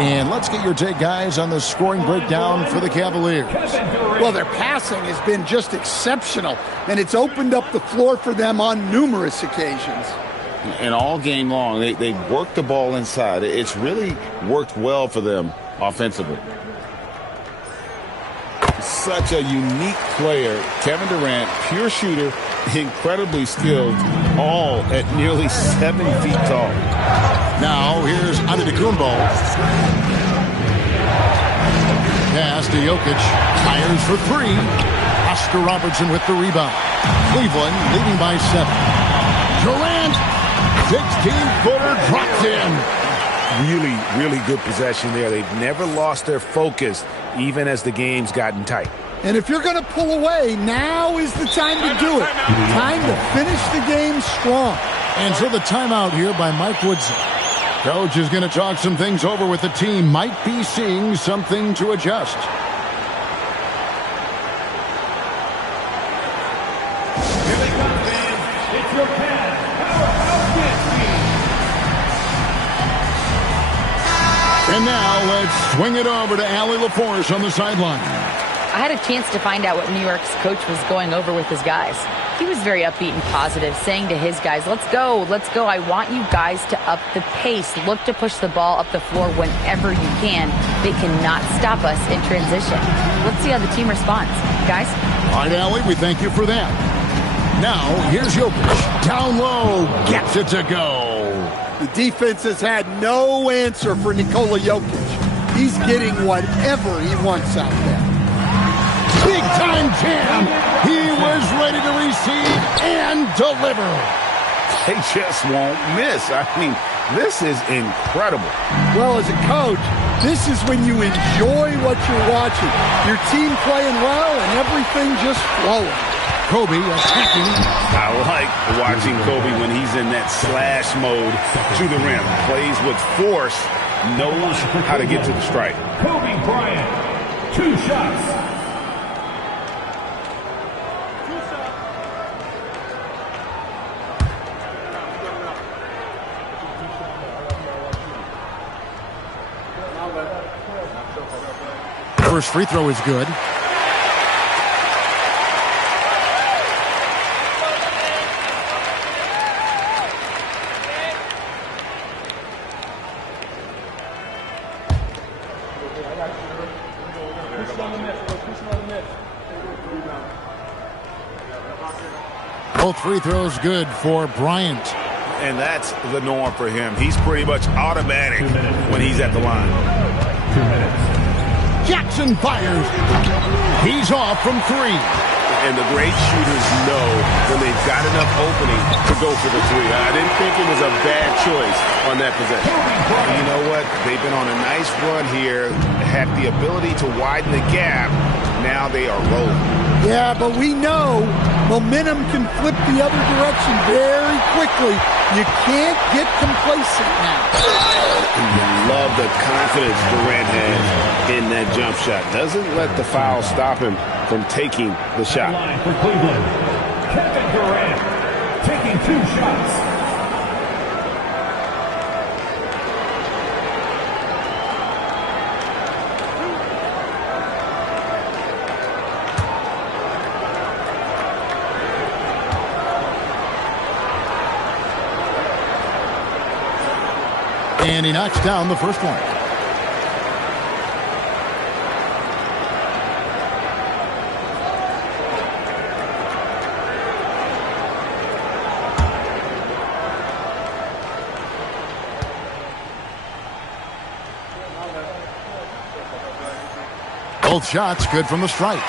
And let's get your take, guys, on the scoring breakdown for the Cavaliers. Well, their passing has been just exceptional, and it's opened up the floor for them on numerous occasions. And all game long, they work the ball inside. It's really worked well for them offensively. Such a unique player. Kevin Durant, pure shooter, incredibly skilled, all at nearly 7 feet tall. Now, here's Antetokounmpo. to Jokic. Fires for three. Oscar Robertson with the rebound. Cleveland leading by 7. Durant, 16-footer dropped in. Really, really good possession there. They've never lost their focus, even as the game's gotten tight. And if you're going to pull away, now is the time to do it. Time to finish the game strong. And so the timeout here by Mike Woodson. Coach is going to talk some things over with the team. Might be seeing something to adjust. Here they come, fans. It's your Cavs Powerhouse Dance Team. And now let's swing it over to Allie LaForce on the sideline. I had a chance to find out what New York's coach was going over with his guys. He was very upbeat and positive, saying to his guys, let's go. I want you guys to up the pace. Look to push the ball up the floor whenever you can. They cannot stop us in transition. Let's see how the team responds. Guys? All right, Allie, we thank you for that. Now, here's Jokic. Down low, gets it to go. The defense has had no answer for Nikola Jokic. He's getting whatever he wants out there. Big-time jam. He was ready to receive and deliver. They just won't miss. I mean, this is incredible. Well, as a coach, this is when you enjoy what you're watching. Your team playing well and everything just flowing. Kobe attacking. I like watching Kobe when he's in that slash mode to the rim. Plays with force, knows how to get to the stripe. Kobe Bryant, 2 shots. First free throw is good. Both free throws good for Bryant. And that's the norm for him. He's pretty much automatic when he's at the line. 2 minutes. Jackson fires. He's off from 3. And the great shooters know when they've got enough opening to go for the 3. I didn't think it was a bad choice on that possession. You know what? They've been on a nice run here, have the ability to widen the gap. Now they are rolling. Yeah, but we know momentum can flip the other direction very quickly. You can't get complacent now. You love the confidence Durant has in that jump shot. Doesn't let the foul stop him from taking the shot. Line for Cleveland, Kevin Durant taking 2 shots. And he knocks down the first one. Both shots good from the stripe.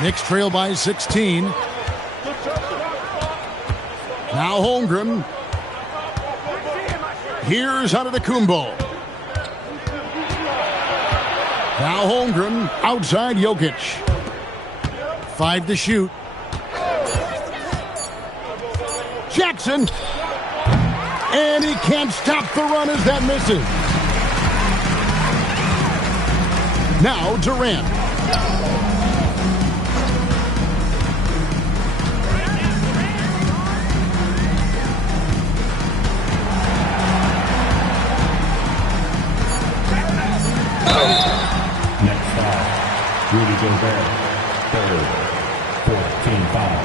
Knicks trail by 16. Now Holmgren. Here's Antetokounmpo. Now Holmgren outside Jokic. 5 to shoot. Jackson. And he can't stop the run as that misses. Now Durant. Next foul, Rudy Gobert, 3rd, 4th, team foul.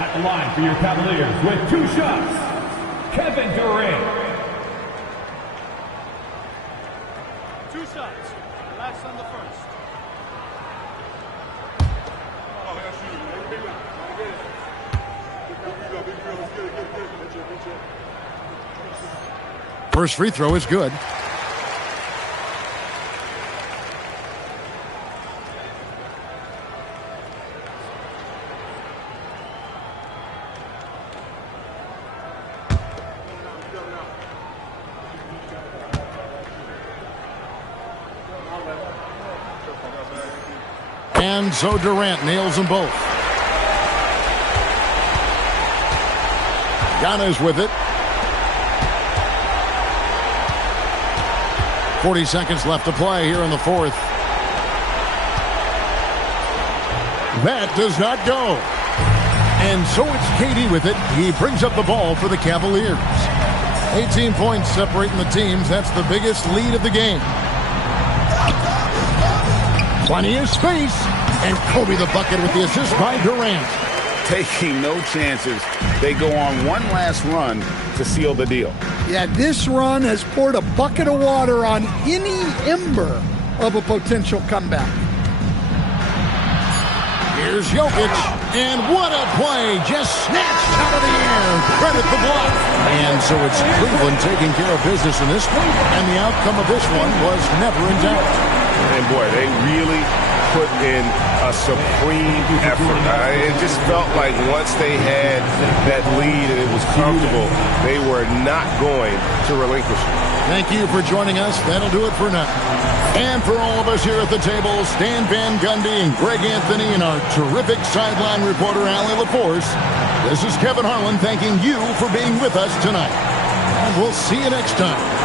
At the line for your Cavaliers with 2 shots, Kevin Durant. 2 shots, last on the first. First free throw is good. And so Durant nails them both. Giannis with it. 40 seconds left to play here in the fourth. That does not go. And so it's KD with it. He brings up the ball for the Cavaliers. 18 points separating the teams. That's the biggest lead of the game. Plenty of space. And Kobe the bucket with the assist by Durant. Taking no chances. They go on one last run to seal the deal. Yeah, this run has poured a bucket of water on any ember of a potential comeback. Here's Jokic, and what a play, just snatched out of the air. Credit the block. And so it's Cleveland taking care of business in this one, and the outcome of this one was never in doubt. And boy, they really put in a supreme effort. It just felt like once they had that lead and it was comfortable, they were not going to relinquish it. Thank you for joining us. That'll do it for now. And for all of us here at the table, Stan Van Gundy and Greg Anthony and our terrific sideline reporter, Allie LaForce, this is Kevin Harlan thanking you for being with us tonight. And we'll see you next time.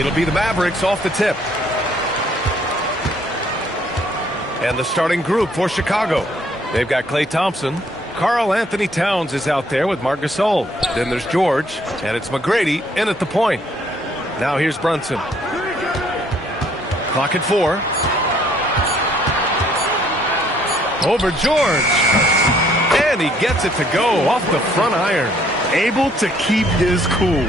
It'll be the Mavericks off the tip. And the starting group for Chicago. They've got Klay Thompson. Karl Anthony Towns is out there with Marc Gasol. Then there's George, and it's McGrady in at the point. Now here's Brunson. Clock at 4. Over George. And he gets it to go off the front iron. Able to keep his cool.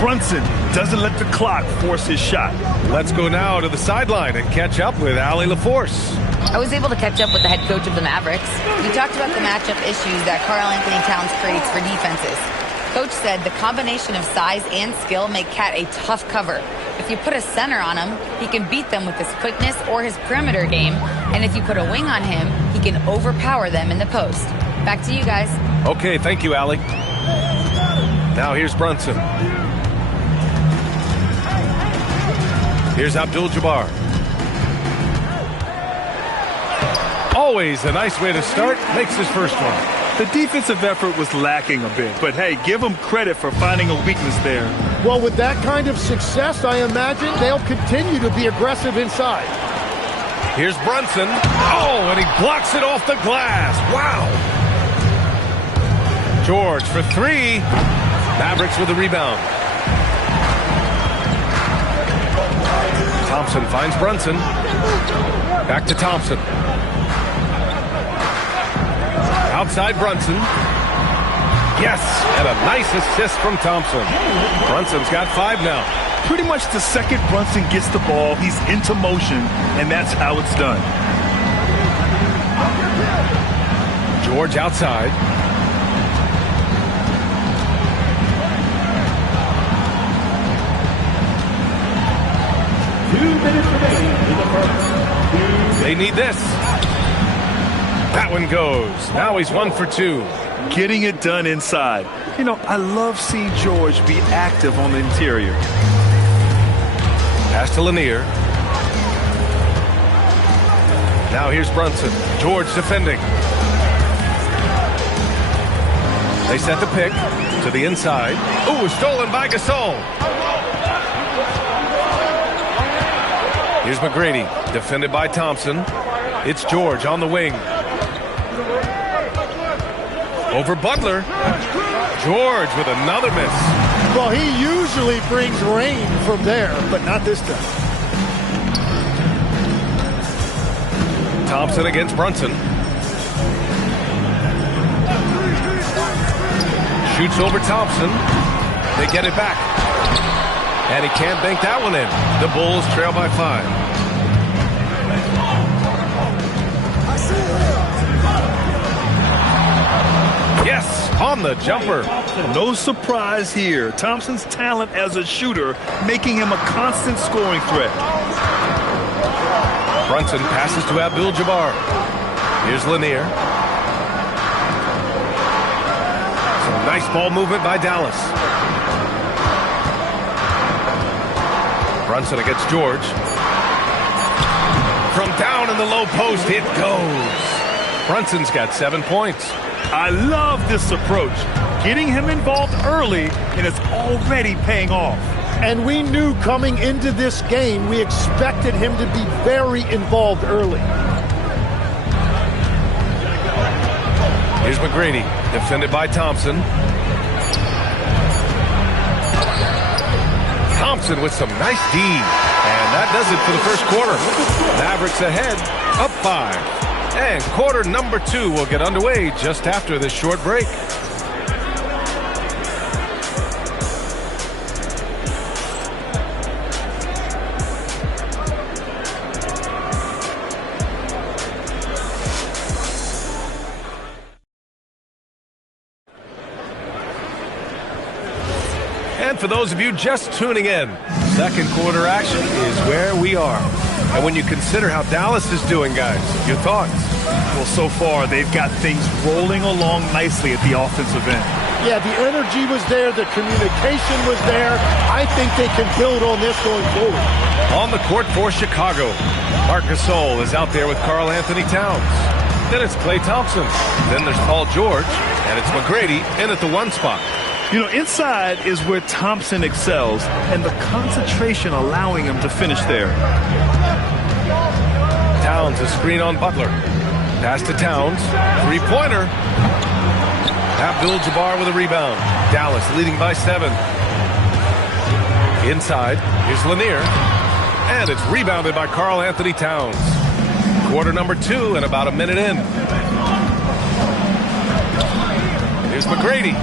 Brunson doesn't let the clock force his shot. Let's go now to the sideline and catch up with Allie LaForce. I was able to catch up with the head coach of the Mavericks. We talked about the matchup issues that Karl Anthony Towns creates for defenses. Coach said the combination of size and skill make Cat a tough cover. If you put a center on him, he can beat them with his quickness or his perimeter game. And if you put a wing on him, he can overpower them in the post. Back to you guys. Okay, thank you, Allie. Now here's Brunson. Here's Abdul-Jabbar. Always a nice way to start. Makes his first one. The defensive effort was lacking a bit, but hey, give them credit for finding a weakness there. Well, with that kind of success, I imagine they'll continue to be aggressive inside. Here's Brunson. Oh, and he blocks it off the glass. Wow. George for 3. Mavericks with the rebound. Thompson finds Brunson. Back to Thompson. Outside Brunson. Yes, and a nice assist from Thompson. Brunson's got 5 now. Pretty much the second Brunson gets the ball, he's into motion, and that's how it's done. George outside. They need this. That one goes. Now he's 1 for 2. Getting it done inside. You know, I love seeing George be active on the interior. Pass to Lanier. Now here's Brunson. George defending. They set the pick to the inside. Ooh, stolen by Gasol. Here's McGrady, defended by Thompson. It's George on the wing. Over Butler. George with another miss. Well, he usually brings rain from there, but not this time. Thompson against Brunson. Shoots over Thompson. They get it back. And he can't bank that one in. The Bulls trail by 5. Yes, on the jumper. No surprise here. Thompson's talent as a shooter making him a constant scoring threat. Brunson passes to Abdul-Jabbar. Here's Lanier. Some nice ball movement by Dallas. Brunson against George. From down in the low post, it goes. Brunson's got 7 points. I love this approach. Getting him involved early, and it's already paying off. And we knew coming into this game, we expected him to be very involved early. Here's McGrady, defended by Thompson. Thompson with some nice D. And that does it for the first quarter. Mavericks ahead, up 5. And quarter number 2 will get underway just after this short break. And for those of you just tuning in, second quarter action is where we are. And when you consider how Dallas is doing, guys, your thoughts? Well, so far, they've got things rolling along nicely at the offensive end. Yeah, the energy was there. The communication was there. I think they can build on this going forward. On the court for Chicago, Marc Gasol is out there with Karl Anthony Towns. Then it's Klay Thompson. Then there's Paul George. And it's McGrady in at the 1 spot. You know, inside is where Thompson excels, and the concentration allowing him to finish there. Towns, a screen on Butler. Pass to Towns. Three-pointer. Abdul-Jabbar with a rebound. Dallas leading by 7. Inside is Lanier. And it's rebounded by Karl Anthony Towns. Quarter number 2 and about a minute in. Here's McGrady.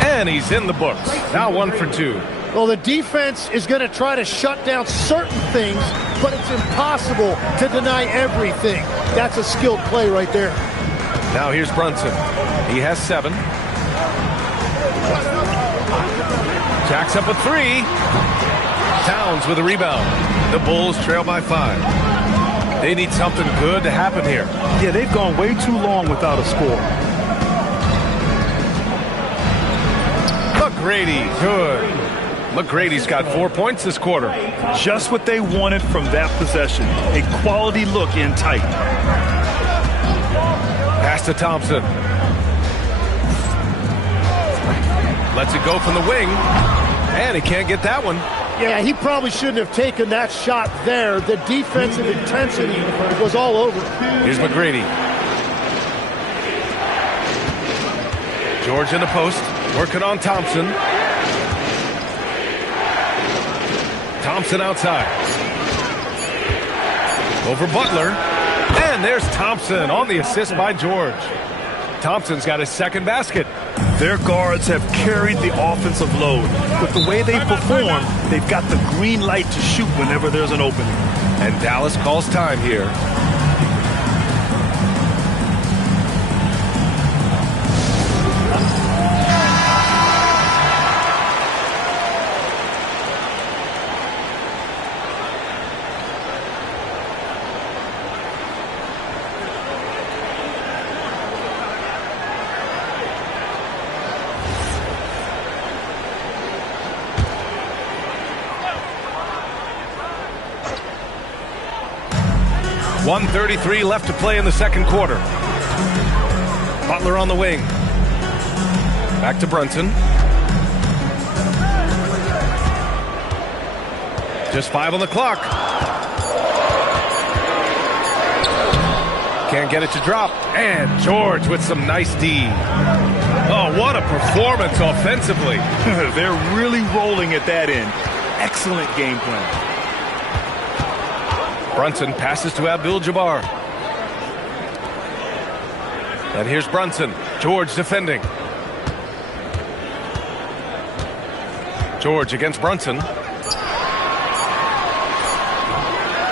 And he's in the books. Now 1 for 2. Well, the defense is going to try to shut down certain things, but it's impossible to deny everything. That's a skilled play right there. Now here's Brunson. He has 7. Jacks up a 3. Towns with a rebound. The Bulls trail by 5. They need something good to happen here. Yeah, they've gone way too long without a score. McGrady, good. McGrady's got 4 points this quarter. Just what they wanted from that possession. A quality look in tight. Pass to Thompson. Lets it go from the wing. And he can't get that one. Yeah, he probably shouldn't have taken that shot there. The defensive intensity was all over. Here's McGrady. George in the post. Working on Thompson. Thompson outside. Over Butler. And there's Thompson on the assist by George. Thompson's got his second basket. Their guards have carried the offensive load. With the way they perform, they've got the green light to shoot whenever there's an opening. And Dallas calls time here. .133 left to play in the second quarter. Butler on the wing. Back to Brunson. Just 5 on the clock. Can't get it to drop. And George with some nice D. Oh, what a performance offensively. They're really rolling at that end. Excellent game plan. Brunson passes to Abdul-Jabbar. And here's Brunson. George defending. George against Brunson.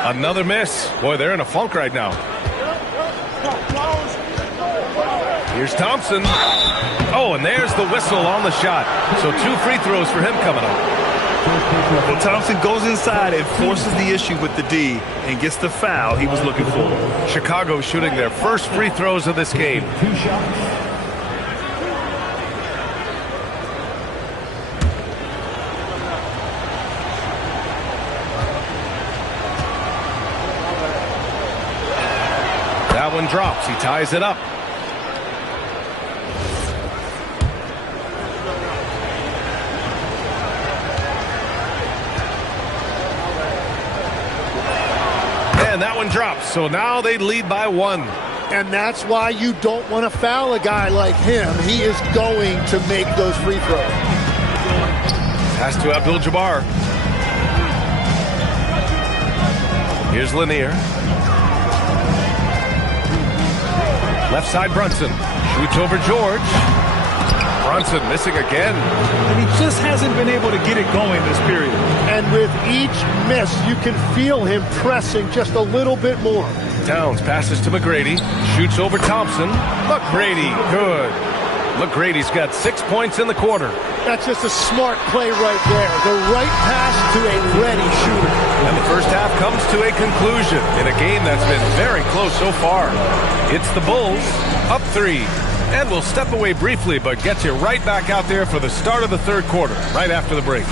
Another miss. Boy, they're in a funk right now. Here's Thompson. Oh, and there's the whistle on the shot. So 2 free throws for him coming up. Well, Thompson goes inside and forces the issue with the D and gets the foul he was looking for. Chicago shooting their first free throws of this game. 2 shots. That one drops. He ties it up. And that one drops. So now they lead by 1. And that's why you don't want to foul a guy like him. He is going to make those free throws. Pass to Abdul-Jabbar. Here's Lanier. Left side Brunson. Shoots over George. Brunson missing again. And he just hasn't been able to get it going this period. And with each miss, you can feel him pressing just a little bit more. Towns passes to McGrady. Shoots over Thompson. McGrady, good. McGrady's got 6 points in the quarter. That's just a smart play right there. The right pass to a ready shooter. And the first half comes to a conclusion in a game that's been very close so far. It's the Bulls up 3. And we'll step away briefly, but get you right back out there for the start of the third quarter, right after the break.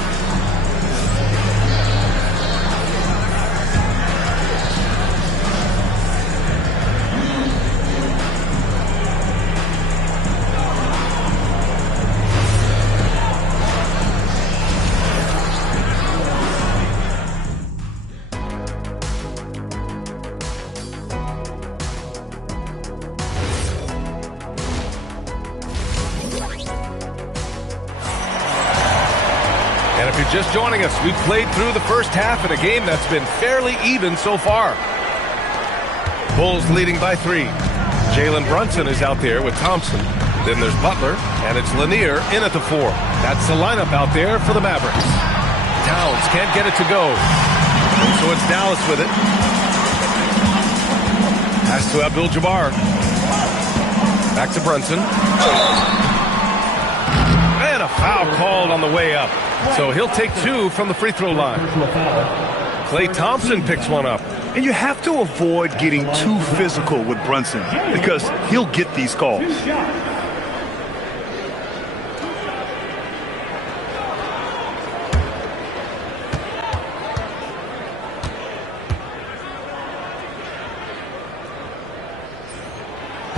if you're just joining us, we've played through the first half in a game that's been fairly even so far. Bulls leading by 3. Jalen Brunson is out there with Thompson. Then there's Butler, and it's Lanier in at the 4. That's the lineup out there for the Mavericks. Towns can't get it to go. So it's Dallas with it. Pass to Abdul-Jabbar. Back to Brunson. And a foul called on the way up. So he'll take 2 from the free throw line. Klay Thompson picks one up. And you have to avoid getting too physical with Brunson because he'll get these calls.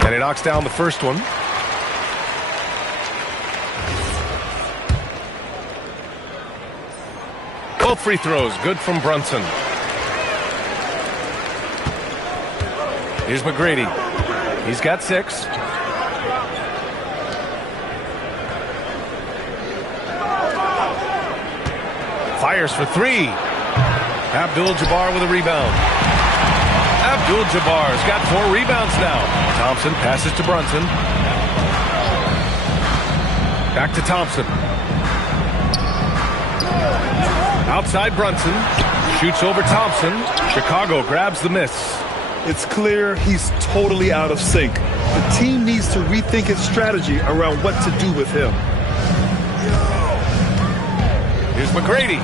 And he knocks down the first one. Both free throws good from Brunson. Here's McGrady. He's got 6. Fires for 3. Abdul-Jabbar with a rebound. Abdul-Jabbar's got 4 rebounds now. Thompson passes to Brunson. Back to Thompson. Outside Brunson. Shoots over Thompson. Chicago grabs the miss. It's clear he's totally out of sync. The team needs to rethink its strategy around what to do with him. Here's McGrady.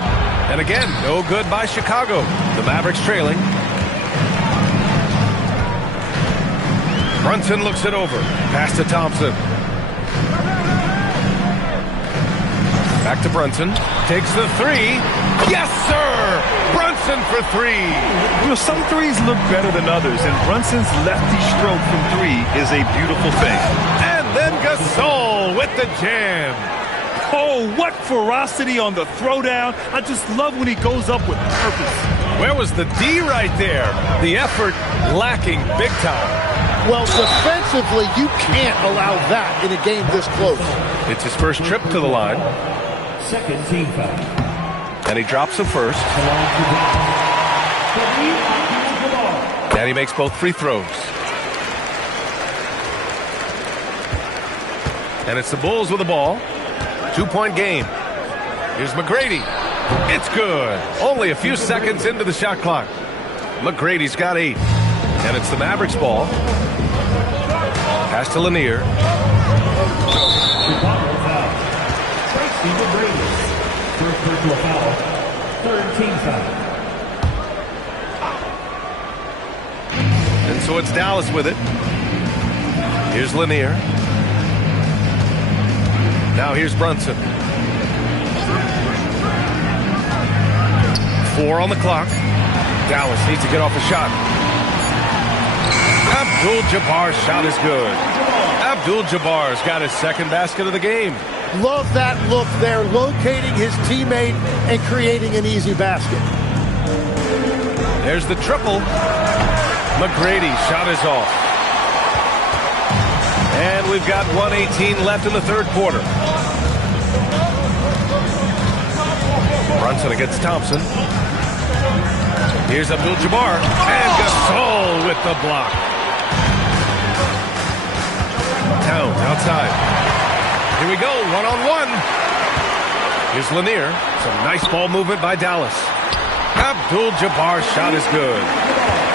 And again, no good by Chicago. The Mavericks trailing. Brunson looks it over. Pass to Thompson. Back to Brunson. Takes the 3. Yes, sir! Brunson for 3. You know, some threes look better than others, and Brunson's lefty stroke from 3 is a beautiful thing. And then Gasol with the jam. Oh, what ferocity on the throwdown. I just love when he goes up with purpose. Where was the D right there? The effort lacking big time. Well, defensively, you can't allow that in a game this close. It's his first trip to the line. Second team foul. And he drops the first. And he makes both free throws. And it's the Bulls with the ball. 2-point game. Here's McGrady. It's good. Only a few seconds into the shot clock. McGrady's got 8. And it's the Mavericks ball. Pass to Lanier. Tracy McGrady. First personal foul. Third team foul. And so it's Dallas with it. Here's Lanier. Now here's Brunson. 4 on the clock. Dallas needs to get off a shot. Abdul-Jabbar's shot is good. Abdul-Jabbar's got his second basket of the game. Love that look there, locating his teammate and creating an easy basket. There's the triple. McGrady's shot is off. And we've got 1:18 left in the third quarter. Brunson against Thompson. Here's Abdul-Jabbar. And Gasol with the block. Towns outside. Here we go, one-on-one. Here's Lanier. Some nice ball movement by Dallas. Abdul-Jabbar's shot is good.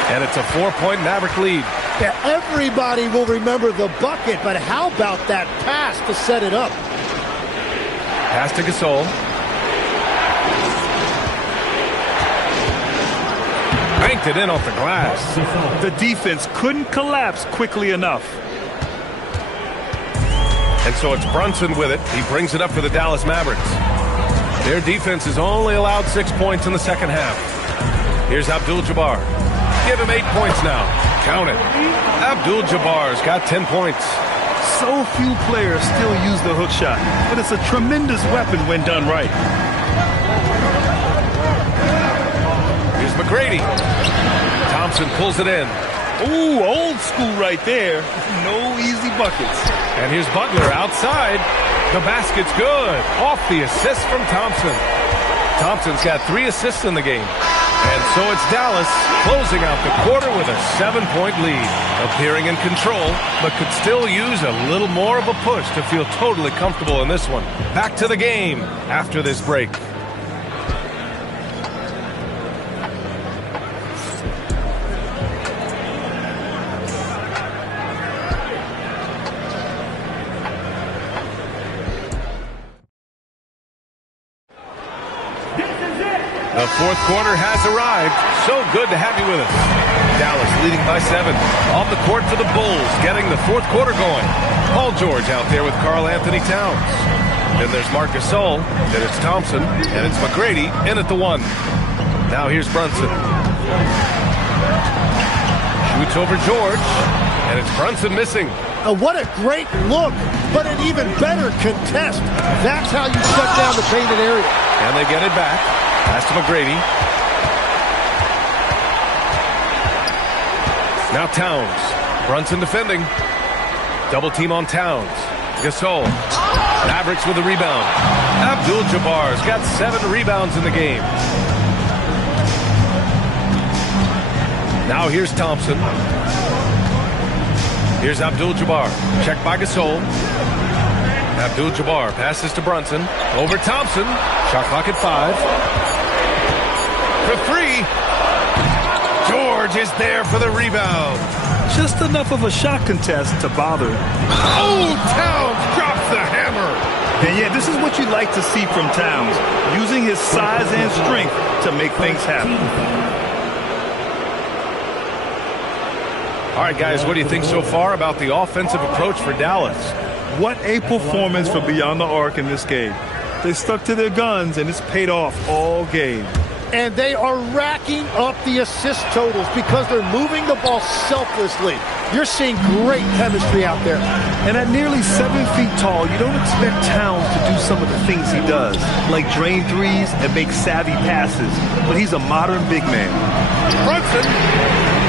And it's a 4-point Maverick lead. Yeah, everybody will remember the bucket, but how about that pass to set it up? Pass to Gasol. Banked it in off the glass. The defense couldn't collapse quickly enough. And so it's Brunson with it. He brings it up for the Dallas Mavericks. Their defense has only allowed 6 points in the second half. Here's Abdul-Jabbar. Give him 8 points now. Count it. Abdul-Jabbar's got 10 points. So few players still use the hook shot, but it's a tremendous weapon when done right. Here's McGrady. Thompson pulls it in. Ooh, old school right there. No easy buckets. And here's Butler outside. The basket's good. Off the assist from Thompson. Thompson's got 3 assists in the game. And so it's Dallas closing out the quarter with a 7-point lead. Appearing in control, but could still use a little more of a push to feel totally comfortable in this one. Back to the game after this break. The fourth quarter has arrived. So good to have you with us. Dallas leading by 7. On the court for the Bulls, getting the fourth quarter going. Paul George out there with Karl Anthony Towns. Then there's Marc Gasol. Then it's Thompson. And it's McGrady in at the 1. Now here's Brunson. Shoots over George. And it's Brunson missing. What a great look, but an even better contest. That's how you shut down the painted area. And they get it back. Pass to McGrady. Now Towns. Brunson defending. Double team on Towns. Gasol. Mavericks with the rebound. Abdul-Jabbar's got 7 rebounds in the game. Now here's Thompson. Here's Abdul-Jabbar. Checked by Gasol. Abdul-Jabbar passes to Brunson. Over Thompson. Shot clock at 5. For 3. George is there for the rebound. Just enough of a shot contest to bother him. Oh, Towns drops the hammer. And yeah, this is what you like to see from Towns, using his size and strength to make things happen. All right, guys, what do you think so far about the offensive approach for Dallas? What a performance for Beyond the Arc in this game. They stuck to their guns, and it's paid off all game. And they are racking up the assist totals because they're moving the ball selflessly. You're seeing great chemistry out there. And at nearly 7 feet tall, you don't expect Towns to do some of the things he does, like drain threes and make savvy passes. But he's a modern big man. Brunson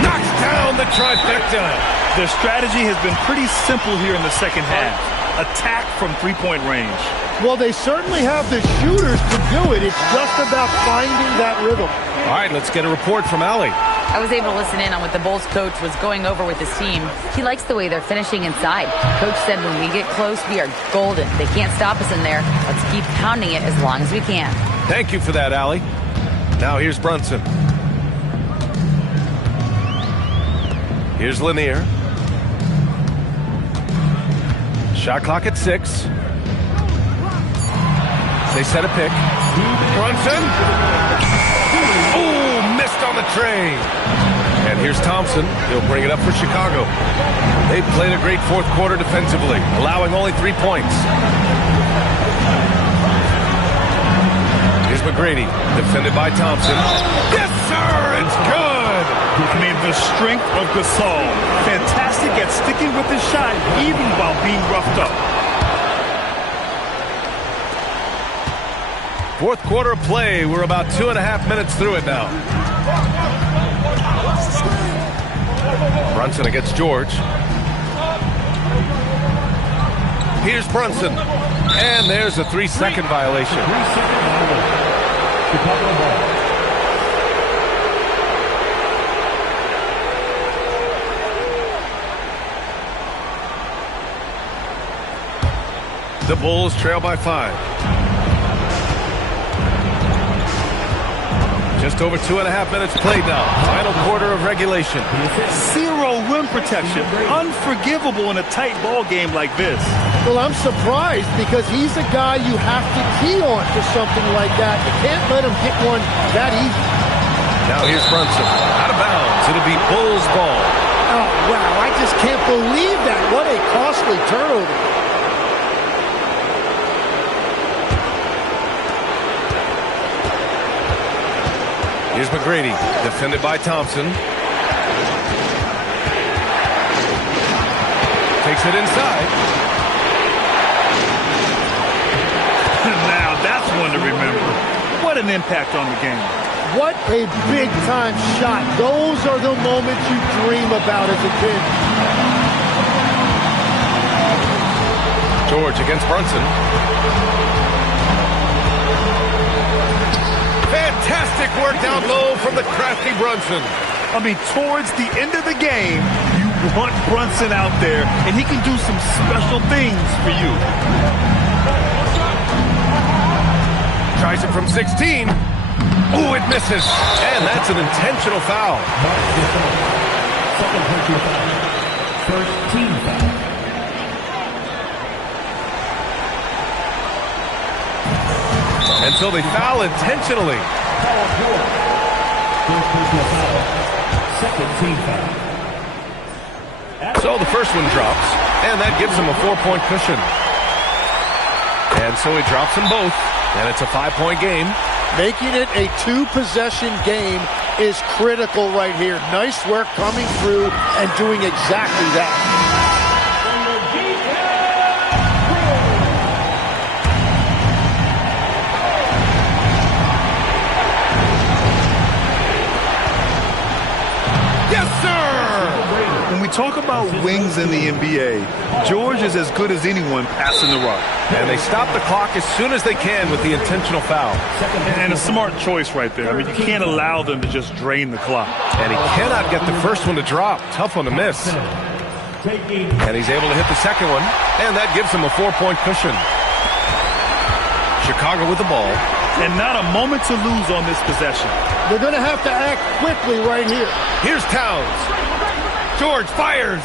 knocks down the trifecta. Their strategy has been pretty simple here in the second half. Attack from three-point range. Well, they certainly have the shooters to do it. It's just about finding that rhythm. All right, let's get a report from Allie. I was able to listen in on what the Bulls coach was going over with his team. He likes the way they're finishing inside. Coach said when we get close, we are golden. They can't stop us in there. Let's keep pounding it as long as we can. Thank you for that, Allie. Now here's Brunson. Here's Lanier. Shot clock at 6. They set a pick. Brunson. Oh, missed on the tray. And here's Thompson. He'll bring it up for Chicago. They played a great fourth quarter defensively, allowing only 3 points. Here's McGrady, defended by Thompson. Yes, sir, it's good. I mean, the strength of Gasol. Fantastic at sticking with his shot, even while being roughed up. Fourth quarter of play. We're about 2.5 minutes through it now. Brunson against George. Here's Brunson. And there's a 3-second violation. The Bulls trail by 5. Just over 2.5 minutes played now. Final quarter of regulation. 0 rim protection. Unforgivable in a tight ball game like this. Well, I'm surprised because he's a guy you have to key on for something like that. You can't let him get one that easy. Now here's Brunson. Out of bounds. It'll be Bulls ball. Oh, wow. I just can't believe that. What a costly turnover. Here's McGrady, defended by Thompson. Takes it inside. Now that's one to remember. What an impact on the game. What a big-time shot. Those are the moments you dream about as a kid. George against Brunson. Fantastic work down low from the crafty Brunson. I mean, towards the end of the game, you want Brunson out there, and he can do some special things for you. Tries it from 16. Ooh, it misses. And that's an intentional foul. Second personal foul. First team foul. And so they foul intentionally. Foul 4. First personal foul. Second team foul. So the first one drops, and that gives him a 4-point cushion. And so he drops them both, and it's a 5-point game. Making it a 2-possession game is critical right here. Nice work coming through and doing exactly that. Yes, sir! When we talk about wings in the NBA, George is as good as anyone passing the rock. And they stop the clock as soon as they can with the intentional foul. And a smart choice right there. I mean, you can't allow them to just drain the clock. And he cannot get the first one to drop. Tough one to miss. And he's able to hit the second one, and that gives him a 4-point cushion. Chicago with the ball. And not a moment to lose on this possession. They're going to have to act quickly right here. Here's Towns. George fires.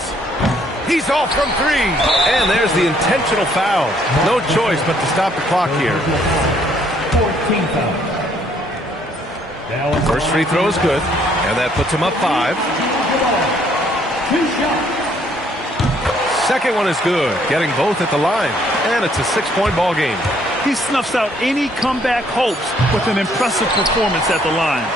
He's off from 3. And there's the intentional foul. No choice but to stop the clock here. 14 foul. First free throw is good, and that puts him up 5. 2 shots. Second one is good, getting both at the line. And it's a 6-point ball game. He snuffs out any comeback hopes with an impressive performance at the line.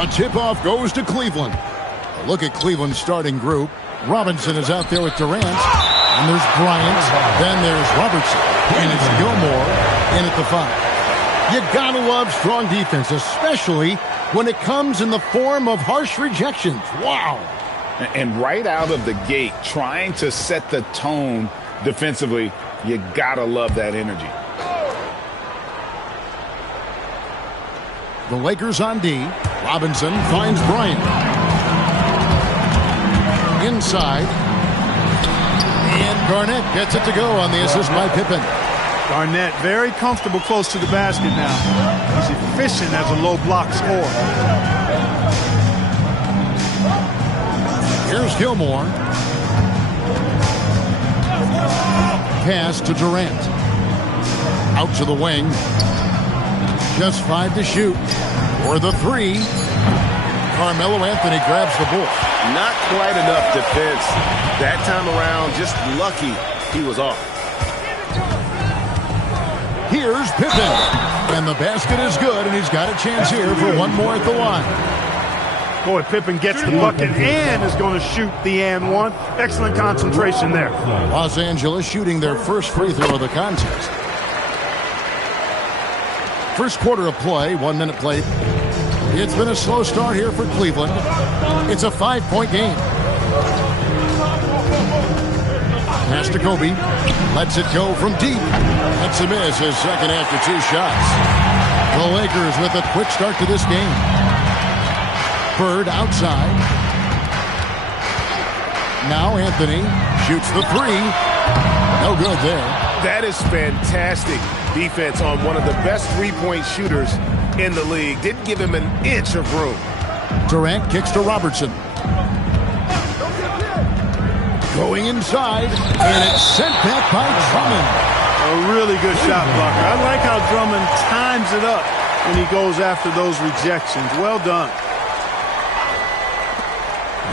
The tip-off goes to Cleveland. A look at Cleveland's starting group. Robinson is out there with Durant. And there's Bryant. Then there's Robertson. And it's Gilmore in at the 5. You gotta love strong defense, especially when it comes in the form of harsh rejections. Wow. And right out of the gate, trying to set the tone defensively, you gotta love that energy. The Lakers on D. Robinson finds Bryant. Inside. And Garnett gets it to go on the assist by Pippen. Garnett very comfortable close to the basket now. He's efficient as a low block scorer. Here's Gilmore. Pass to Durant. Out to the wing. Just 5 to shoot. For the 3. Carmelo Anthony grabs the ball. Not quite enough defense. That time around, just lucky he was off. Here's Pippen. And the basket is good, and he's got a chance here for one more at the line. Boy, Pippen gets the bucket and is going to shoot the and one. Excellent concentration there. Los Angeles shooting their first free throw of the contest. First quarter of play, 1 minute played. It's been a slow start here for Cleveland. It's a 5-point game. Pass to Kobe. Lets it go from deep. That's a miss, his second after 2 shots. The Lakers with a quick start to this game. Bird outside. Now Anthony shoots the 3. No good there. That is fantastic defense on one of the best three-point shooters in the league. Didn't give him an inch of room. Durant kicks to Robertson. Going inside, and it's sent back by Drummond. A really good shot blocker. I like how Drummond times it up when he goes after those rejections. Well done.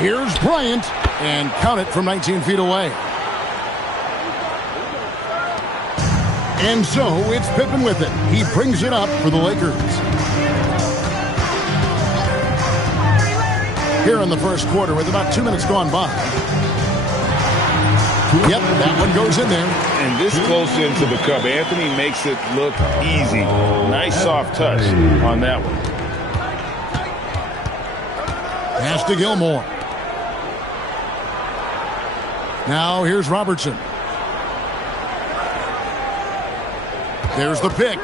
Here's Bryant, and count it from 19 feet away. And so it's Pippen with it. He brings it up for the Lakers. Here in the first quarter with about 2 minutes gone by. Yep, that one goes in there. And this close into the cup, Anthony makes it look easy. Nice soft touch on that one. Pass to Gilmore. Now here's Robertson. There's the pick.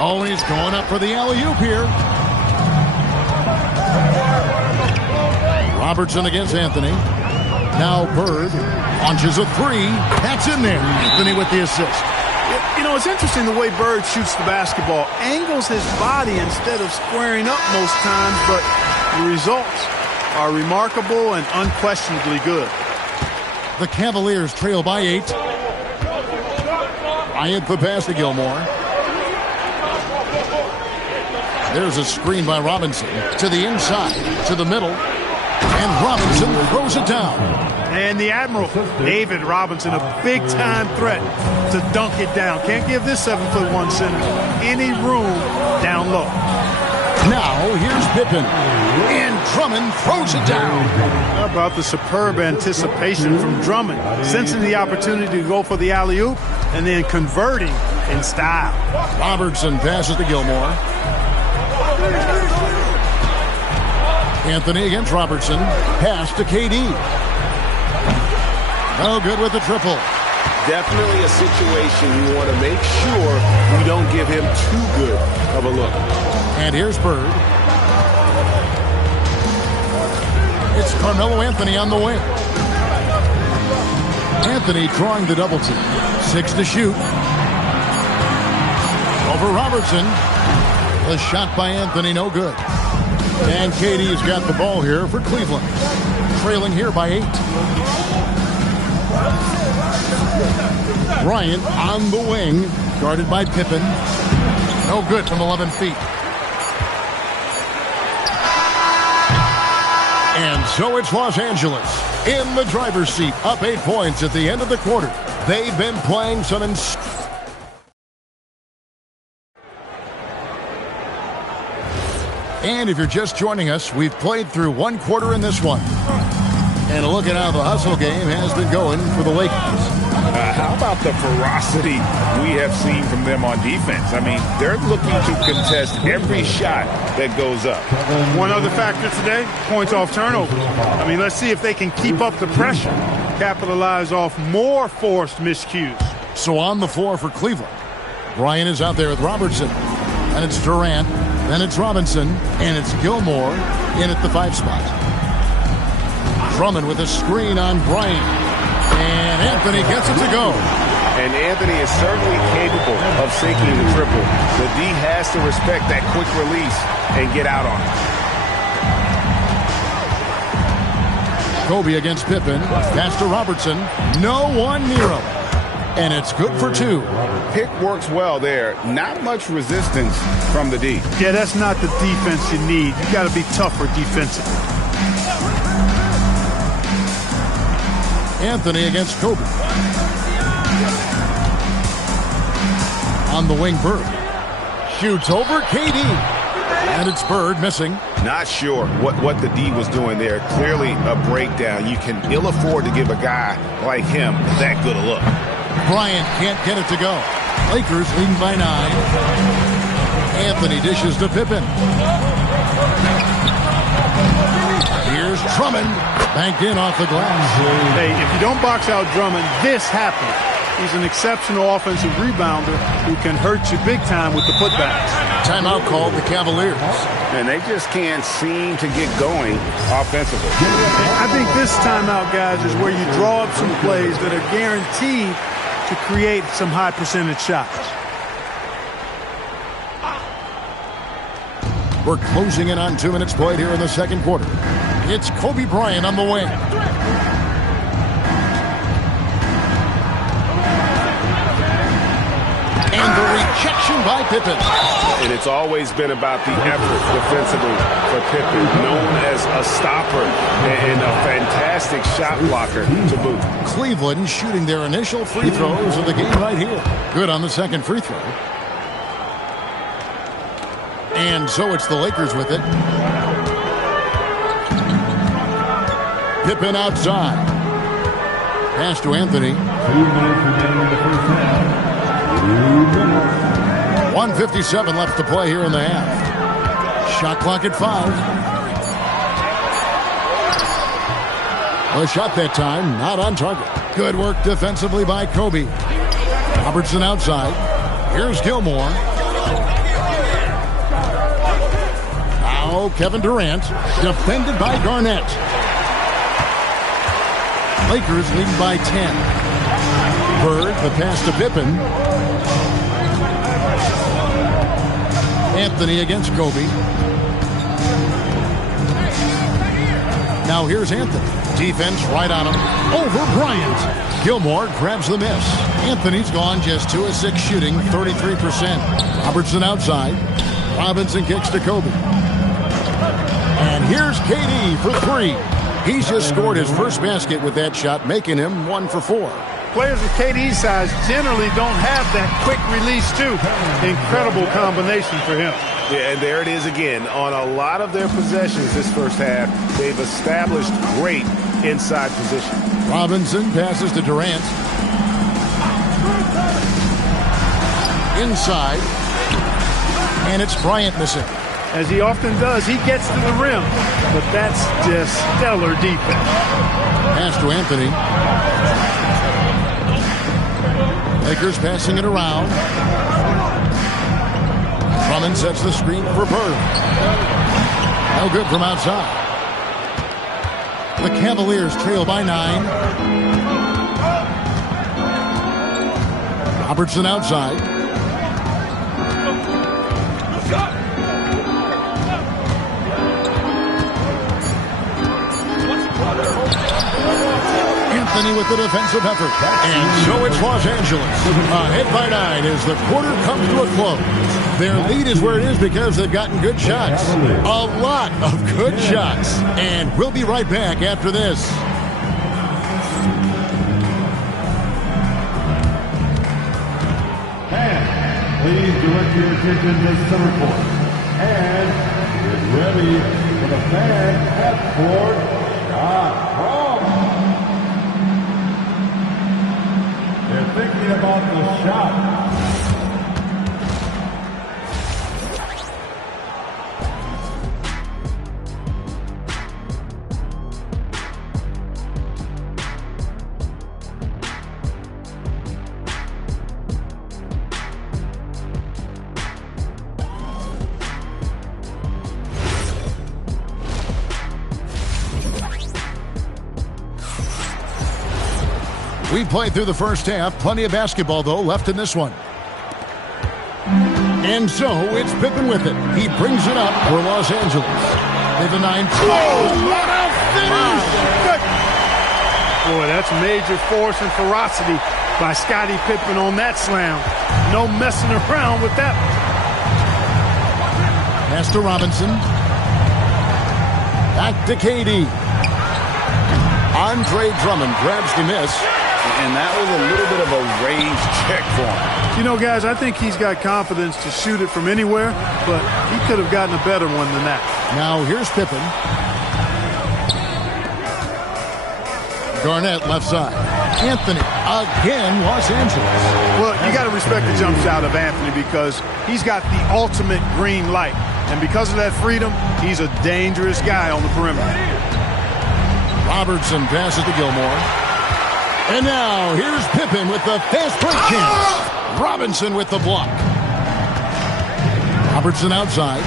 Oh, he's going up for the alley-oop here. Robertson against Anthony. Now Bird launches a 3. That's in there. Anthony with the assist. You know, it's interesting the way Bird shoots the basketball. Angles his body instead of squaring up most times, but the results are remarkable and unquestionably good. The Cavaliers trail by 8. Bryant the pass to Gilmore. There's a screen by Robinson. To the inside, to the middle. And Robinson throws it down. And the Admiral, David Robinson, a big-time threat to dunk it down. Can't give this 7'1" center any room down low. Now here's Pippen. And Drummond throws it down. How about the superb anticipation from Drummond, sensing the opportunity to go for the alley-oop and then converting in style. Robertson passes to Gilmore. Anthony against Robertson. Pass to KD. No good with the triple. Definitely a situation you want to make sure you don't give him too good of a look. And here's Bird. It's Carmelo Anthony on the wing. Anthony drawing the double team. 6 to shoot. Over Robertson. The shot by Anthony, no good. And KD's got the ball here for Cleveland. Trailing here by 8. Bryant on the wing. Guarded by Pippen. No good from 11 feet. And so it's Los Angeles in the driver's seat. Up 8 points at the end of the quarter. They've been playing some And if you're just joining us, we've played through one quarter in this one. And a look at how the hustle game has been going for the Lakers. How about the ferocity we have seen from them on defense? I mean, they're looking to contest every shot that goes up. One other factor today, points off turnover. I mean, let's see if they can keep up the pressure, capitalize off more forced miscues. So on the floor for Cleveland, Bryant is out there with Robertson. And it's Durant, then it's Robinson, and it's Gilmore in at the 5 spot. Drummond with a screen on Bryant. And Anthony gets it to go. And Anthony is certainly capable of sinking the triple. The D has to respect that quick release and get out on it. Kobe against Pippen. Pass to Robertson. No one near him. And it's good for 2. Pick works well there. Not much resistance from the D. Yeah, that's not the defense you need. You got to be tougher defensively. Anthony against Kobe. On the wing, Bird. Shoots over KD. And it's Bird missing. Not sure what the D was doing there. Clearly a breakdown. You can ill afford to give a guy like him that good a look. Bryant can't get it to go. Lakers leading by 9. Anthony dishes to Pippen. Here's Drummond. Banked in off the glass. Hey, if you don't box out Drummond, this happens. He's an exceptional offensive rebounder who can hurt you big time with the putbacks. Timeout called the Cavaliers. And they just can't seem to get going offensively. I think this timeout, guys, is where you draw up some plays that are guaranteed to create some high percentage shots. We're closing in on 2 minutes played here in the second quarter. It's Kobe Bryant on the wing. And the rejection by Pippen. And it's always been about the effort defensively for Pippen, known as a stopper and a fantastic shot blocker to boot. Cleveland shooting their initial free throws of the game right here. Good on the second free throw. And so it's the Lakers with it. Pippen outside. Pass to Anthony. 2 minutes remaining in the first half. 2 minutes. 1:57 left to play here in the half. Shot clock at 5. A shot that time, not on target. Good work defensively by Kobe. Robertson outside. Here's Gilmore. Now Kevin Durant, defended by Garnett. Lakers leading by 10. Bird, the pass to Pippen. Anthony against Kobe. Now here's Anthony. Defense right on him. Over Bryant. Gilmore grabs the miss. Anthony's gone just 2 of 6 shooting, 33%. Robertson outside. Robinson kicks to Kobe. And here's KD for 3. He's just scored his first basket with that shot, making him 1 for 4. Players with KD's size generally don't have that quick release, too. Incredible combination for him. Yeah, and there it is again. On a lot of their possessions this first half, they've established great inside position. Robinson passes to Durant. Inside. And it's Bryant missing. As he often does, he gets to the rim. But that's just stellar defense. Pass to Anthony. Lakers passing it around. Drummond sets the screen for Bird. No good from outside. The Cavaliers trail by 9. Robertson outside. Anthony with the defensive effort. And so it's Los Angeles. Ahead by 9 as the quarter comes to a close. Their lead is where it is because they've gotten good shots. A lot of good shots. And we'll be right back after this. And please direct your attention to center court. And Ready for the fan at court shot. They're thinking about the shot. We played through the first half. Plenty of basketball, though, left in this one. And so it's Pippen with it. He brings it up for Los Angeles. They have a 9. Oh, what a finish! Boy, that's major force and ferocity by Scottie Pippen on that slam. No messing around with that. Pass to Robinson. Back to KD. Andre Drummond grabs the miss. And that was a little bit of a range check for him. You know, guys, I think he's got confidence to shoot it from anywhere, but he could have gotten a better one than that. Now here's Pippen. Garnett left side. Anthony again, Los Angeles. Well, you got to respect the jump shot of Anthony because he's got the ultimate green light. And because of that freedom, he's a dangerous guy on the perimeter. Robertson passes to Gilmore. And now, here's Pippen with the fast break chance. Robinson with the block. Robertson outside.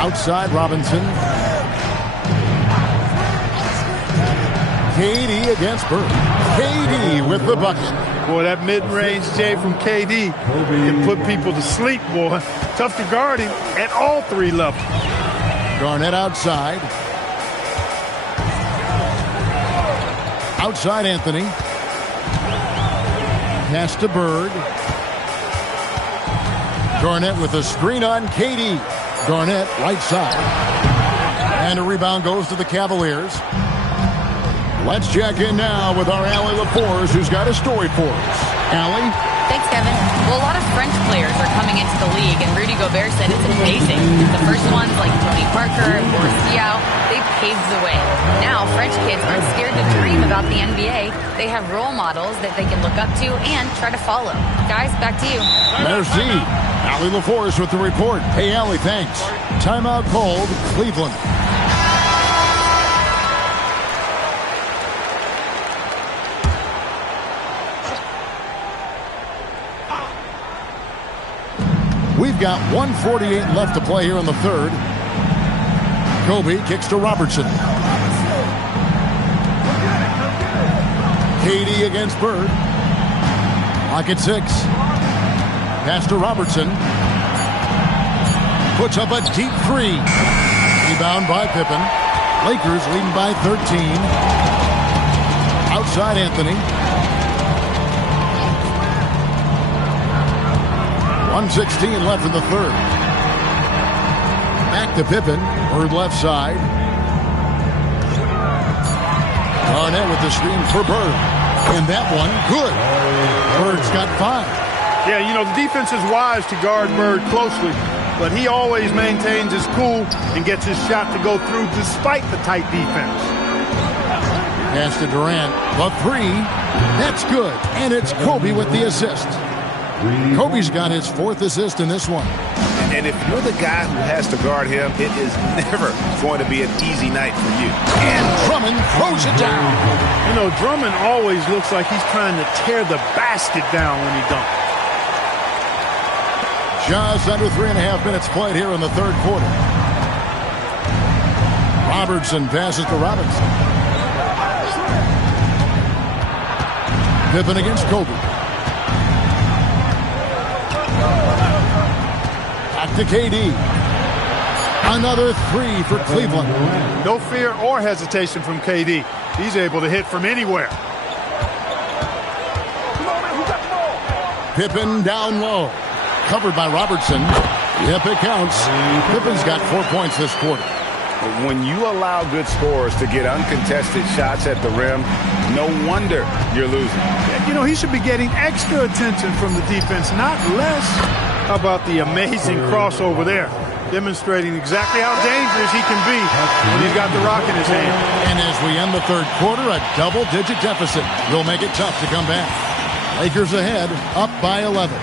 Outside Robinson. KD against Bird. KD with the bucket. Boy, that mid-range J from KD can put people to sleep, boy. Tough to guard him at all three levels. Garnett outside. Outside Anthony. Pass to Bird. Garnett with a screen on KD. Garnett right side. And a rebound goes to the Cavaliers. Let's check in now with our Allie LaForce, who's got a story for us. Allie? Thanks, Kevin. Well, a lot of French players are coming into the league, and Rudy Gobert said it's amazing. The first ones, like Tony Parker and Boris Diaw, they paved the way. Now, French kids aren't scared to dream about the NBA. They have role models that they can look up to and try to follow. Guys, back to you. Merci. Allie LaForce with the report. Hey, Allie, thanks. Timeout called, Cleveland. We've got 1:48 left to play here in the third. Kobe kicks to Robertson. KD against Bird. Pocket 6. Pass to Robertson. Puts up a deep 3. Rebound by Pippen. Lakers leading by 13. Outside Anthony. 1:16 left in the third. Back to Pippen. Bird left side. Garnett with the screen for Bird. And that one, good. Bird's got 5. Yeah, you know, the defense is wise to guard Bird closely, but he always maintains his cool and gets his shot to go through despite the tight defense. Pass to Durant. The 3. That's good. And it's Kobe with the assist. Kobe's got his 4th assist in this one. And if you're the guy who has to guard him, it is never going to be an easy night for you. And Drummond throws it down. You know, Drummond always looks like he's trying to tear the basket down when he dunks. Just under 3.5 minutes played here in the third quarter. Robertson passes to Robinson. Pippen against Kobe. Back to KD. Another 3 for Cleveland. No fear or hesitation from KD. He's able to hit from anywhere. Pippen down low. Covered by Robertson. Yep, it counts. Pippen's got 4 points this quarter. When you allow good scorers to get uncontested shots at the rim, no wonder you're losing. You know, he should be getting extra attention from the defense, not less. How about the amazing crossover there? Demonstrating exactly how dangerous he can be when he's got the rock in his hand. And as we end the third quarter, a double-digit deficit will make it tough to come back. Lakers ahead, up by 11.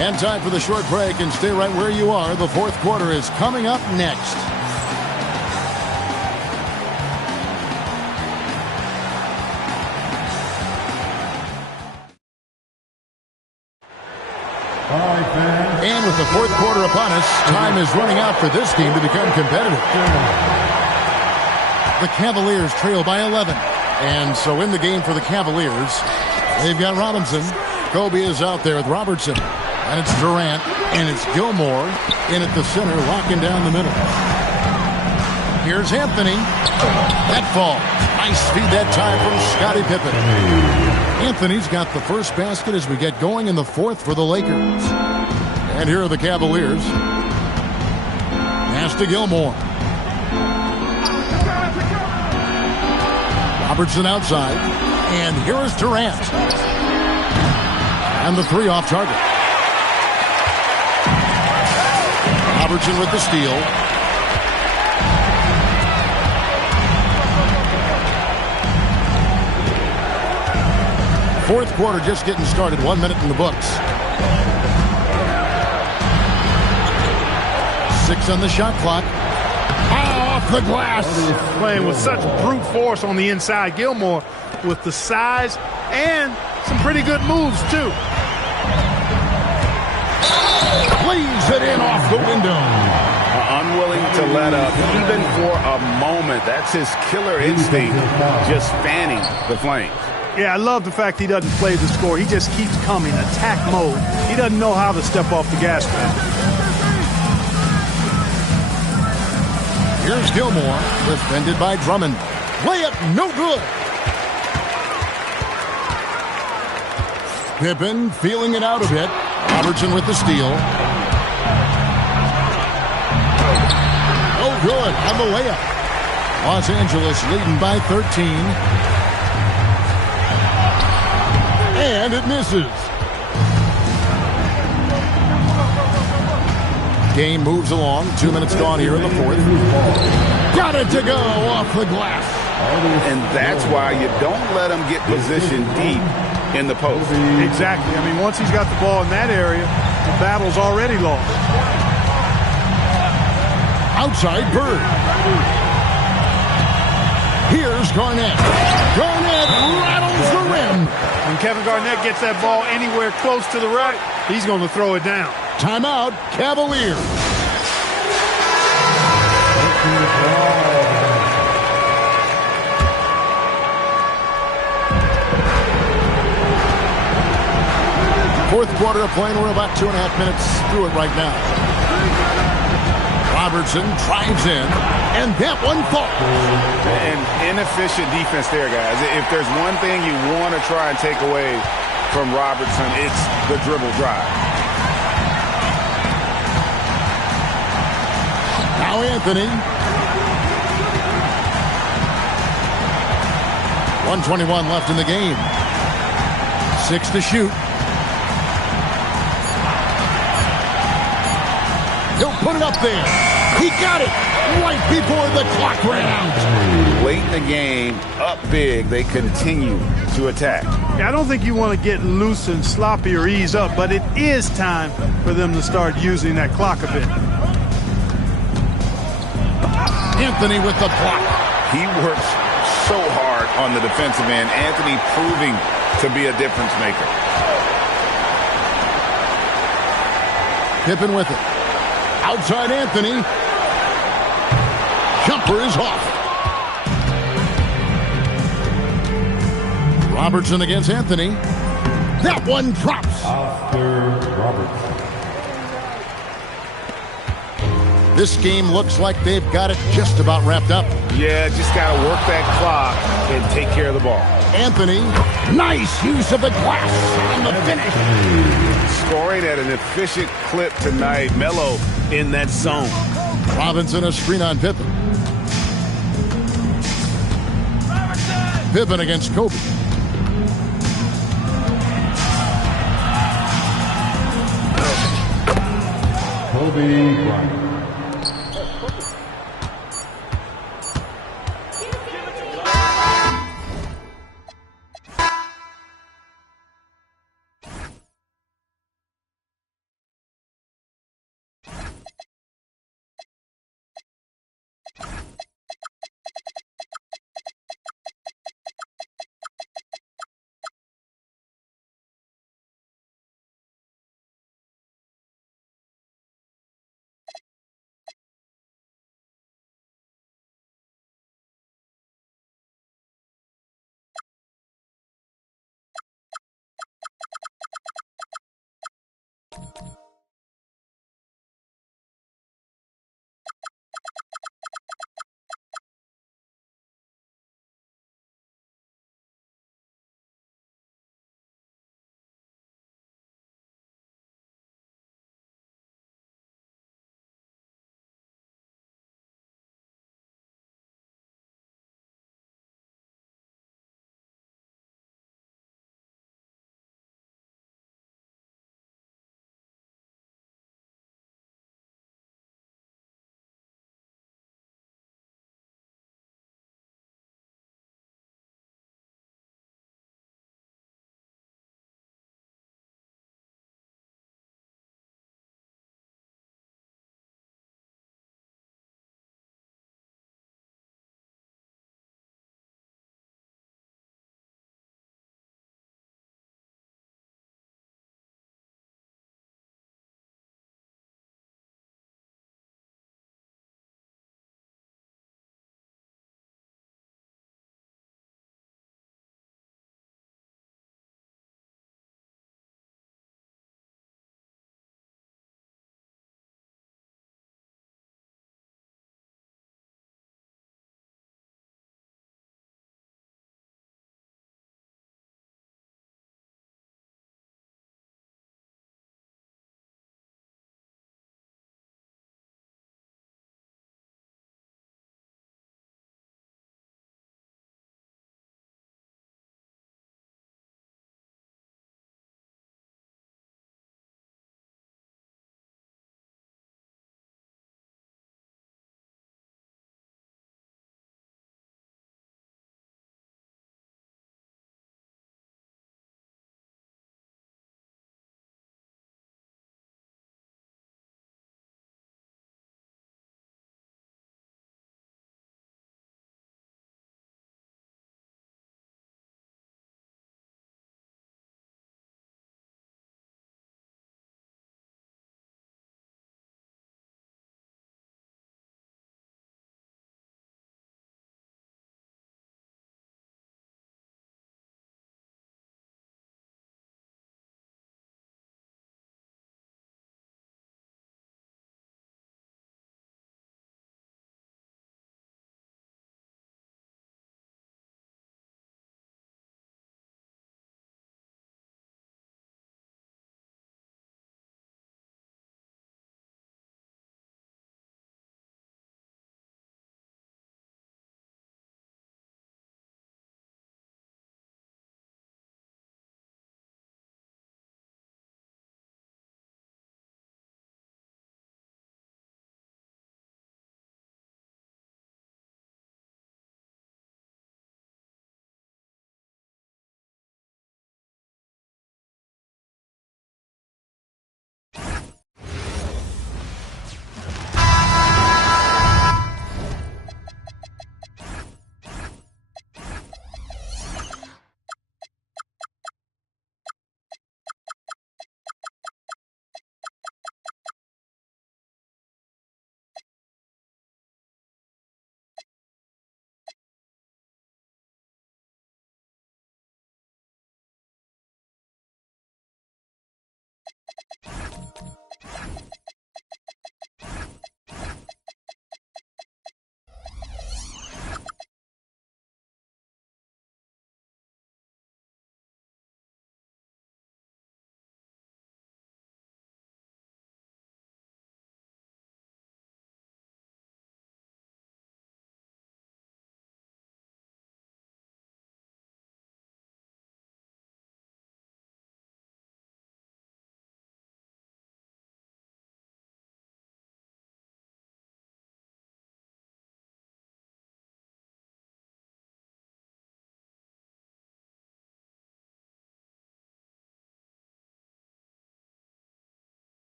And time for the short break, and stay right where you are. The fourth quarter is coming up next. And with the fourth quarter upon us, time is running out for this team to become competitive. The Cavaliers trail by 11. And so in the game for the Cavaliers, they've got Robinson. Kobe is out there with Robertson. And it's Durant. And it's Gilmore in at the center, locking down the middle. Here's Anthony. That fall. Nice feed that time from Scottie Pippen. Anthony's got the first basket as we get going in the fourth for the Lakers. And here are the Cavaliers. Pass to Gilmore. Robertson outside. And here is Durant. And the three off target. Robertson with the steal. Fourth quarter just getting started. 1 minute in the books. 6 on the shot clock. Off the glass. Playing with such brute force on the inside. Gilmore with the size and some pretty good moves, too. Leaves it in off the window. Unwilling to let up, even for a moment. That's his killer instinct, just fanning the flames. Yeah, I love the fact he doesn't play the score. He just keeps coming, attack mode. He doesn't know how to step off the gas pedal. Here's Gilmore, defended by Drummond. Layup, no good. Pippen feeling it out a bit. Robertson with the steal. Oh, good on the layup. Los Angeles leading by 13. And it misses. Game moves along. 2 minutes gone here in the fourth. Got it to go off the glass. And that's why you don't let him get positioned deep in the post. Exactly. I mean, once he's got the ball in that area, the battle's already lost. Outside Bird. Here's Garnett. Garnett rattles the rim. When Kevin Garnett gets that ball anywhere close to the rack, he's going to throw it down. Timeout, Cavaliers. Fourth quarter of play, and we're about 2.5 minutes through it right now. Robertson drives in, and that one falls. An inefficient defense there, guys. If there's one thing you want to try and take away from Robertson, it's the dribble drive. Now Anthony. 1:21 left in the game. 6 to shoot. He'll put it up there. He got it right before the clock ran out. Late in the game, up big, they continue to attack. Yeah, I don't think you want to get loose and sloppy or ease up, but it is time for them to start using that clock a bit. Anthony with the block. He works so hard on the defensive end. Anthony proving to be a difference maker. Pippen with it. Outside Anthony. Jumper is off. Robertson against Anthony. That one drops. Oscar Robertson. This game looks like they've got it just about wrapped up. Yeah, just got to work that clock and take care of the ball. Anthony, nice use of the glass on the finish. Scoring at an efficient clip tonight. Melo in that zone. Robinson a screen on Pippen. Pippen against Kobe. Kobe Bryant.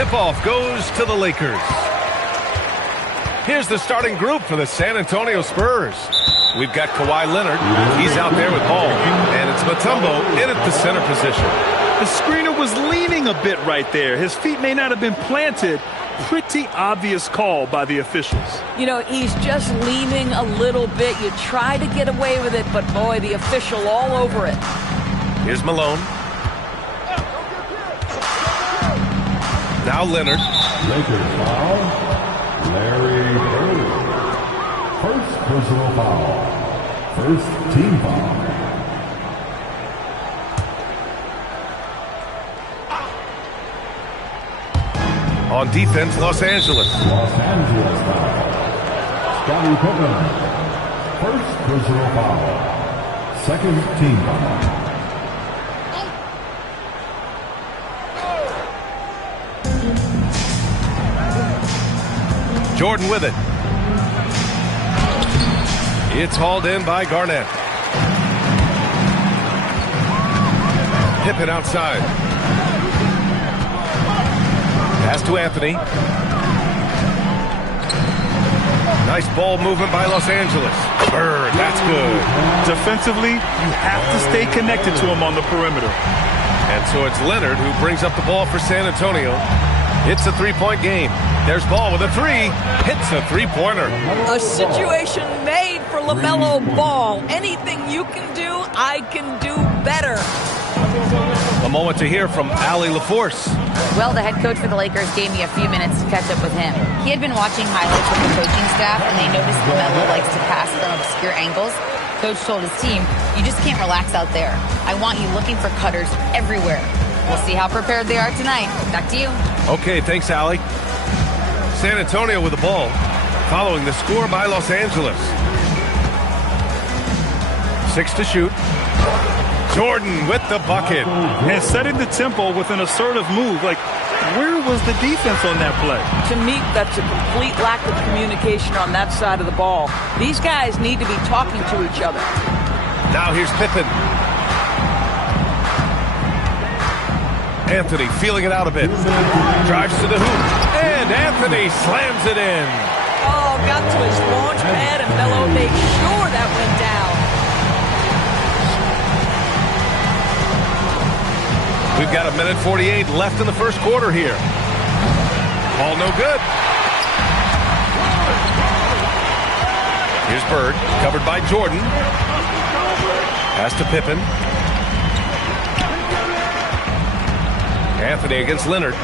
Tip-off goes to the Lakers. Here's the starting group for the San Antonio Spurs. We've got Kawhi Leonard. He's out there with ball. And it's Mutombo in at the center position. The screener was leaning a bit right there. His feet may not have been planted. Pretty obvious call by the officials. You know, he's just leaning a little bit. You try to get away with it, but boy, the official all over it. Here's Malone. Now Leonard. Lakers foul. Larry Bird. First personal foul. First team foul. On defense, Los Angeles. Los Angeles foul. Scottie Pippen. First personal foul. Second team foul. Jordan with it. It's hauled in by Garnett. Pippen outside. Pass to Anthony. Nice ball movement by Los Angeles. Bird, that's good. Defensively, you have to stay connected to him on the perimeter. And so it's Leonard who brings up the ball for San Antonio. It's a three-point game. There's Ball with a three. Hits a three-pointer. A situation made for LaMelo Ball. Anything you can do, I can do better. A moment to hear from Allie LaForce. Well, the head coach for the Lakers gave me a few minutes to catch up with him. He had been watching highlights with the coaching staff, and they noticed LaMelo likes to pass from obscure angles. Coach told his team, you just can't relax out there. I want you looking for cutters everywhere. We'll see how prepared they are tonight. Back to you. Okay, thanks, Allie. San Antonio with the ball, following the score by Los Angeles. 6 to shoot. Jordan with the bucket. And setting the tempo with an assertive move. Like, where was the defense on that play? To me, that's a complete lack of communication on that side of the ball. These guys need to be talking to each other. Now here's Pippen. Anthony feeling it out a bit. Drives to the hoop. And Anthony slams it in. Oh, got to his launch pad, and Melo made sure that went down. We've got 1:48 left in the first quarter here. Ball no good. Here's Bird, covered by Jordan. Pass to Pippen. Anthony against Leonard.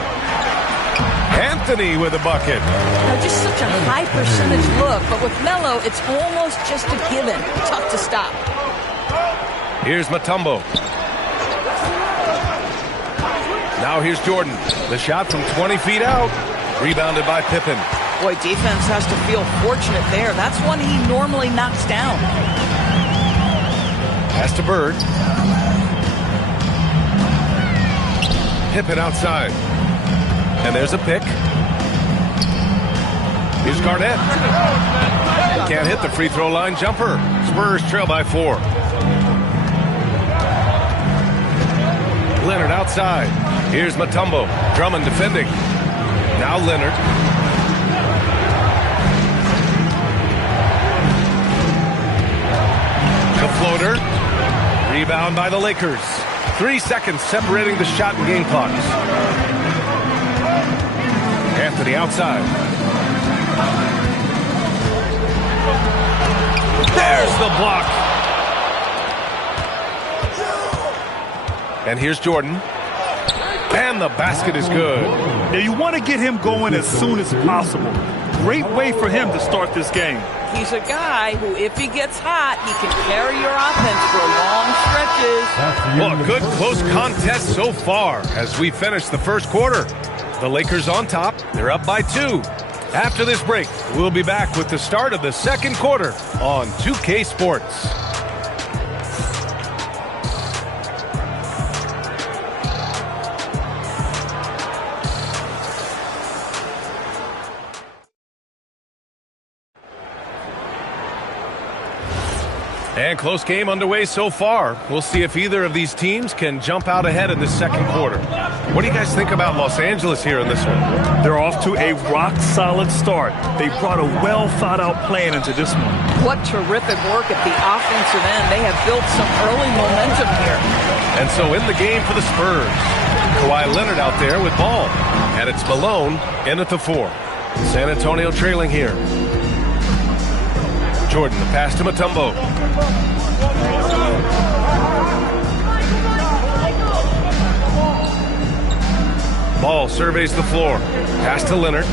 Anthony with a bucket. Now, just such a high percentage look, but with Melo, it's almost just a given. Tough to stop. Here's Mutombo. Now here's Jordan. The shot from 20 feet out. Rebounded by Pippen. Boy, defense has to feel fortunate there. That's one he normally knocks down. Pass to Bird. Pippen outside. And there's a pick. Here's Garnett. Can't hit the free throw line jumper. Spurs trail by 4. Leonard outside. Here's Mutombo. Drummond defending. Now Leonard. The floater. Rebound by the Lakers. 3 seconds separating the shot and game clocks. Anthony outside. There's the block. And here's Jordan. And the basket is good. Now you want to get him going as soon as possible. Great way for him to start this game. He's a guy who, if he gets hot, he can carry your offense for long stretches. Well, a good close contest so far as we finish the first quarter. The Lakers on top. They're up by 2. After this break, we'll be back with the start of the second quarter on 2K Sports. And close game underway so far. We'll see if either of these teams can jump out ahead in the second quarter. What do you guys think about Los Angeles here in this one? They're off to a rock-solid start. They brought a well-thought-out plan into this one. What terrific work at the offensive end. They have built some early momentum here. And so in the game for the Spurs, Kawhi Leonard out there with ball. And it's Malone in at the 4. San Antonio trailing here. Jordan, the pass to Mutombo. Ball surveys the floor. Pass to Leonard.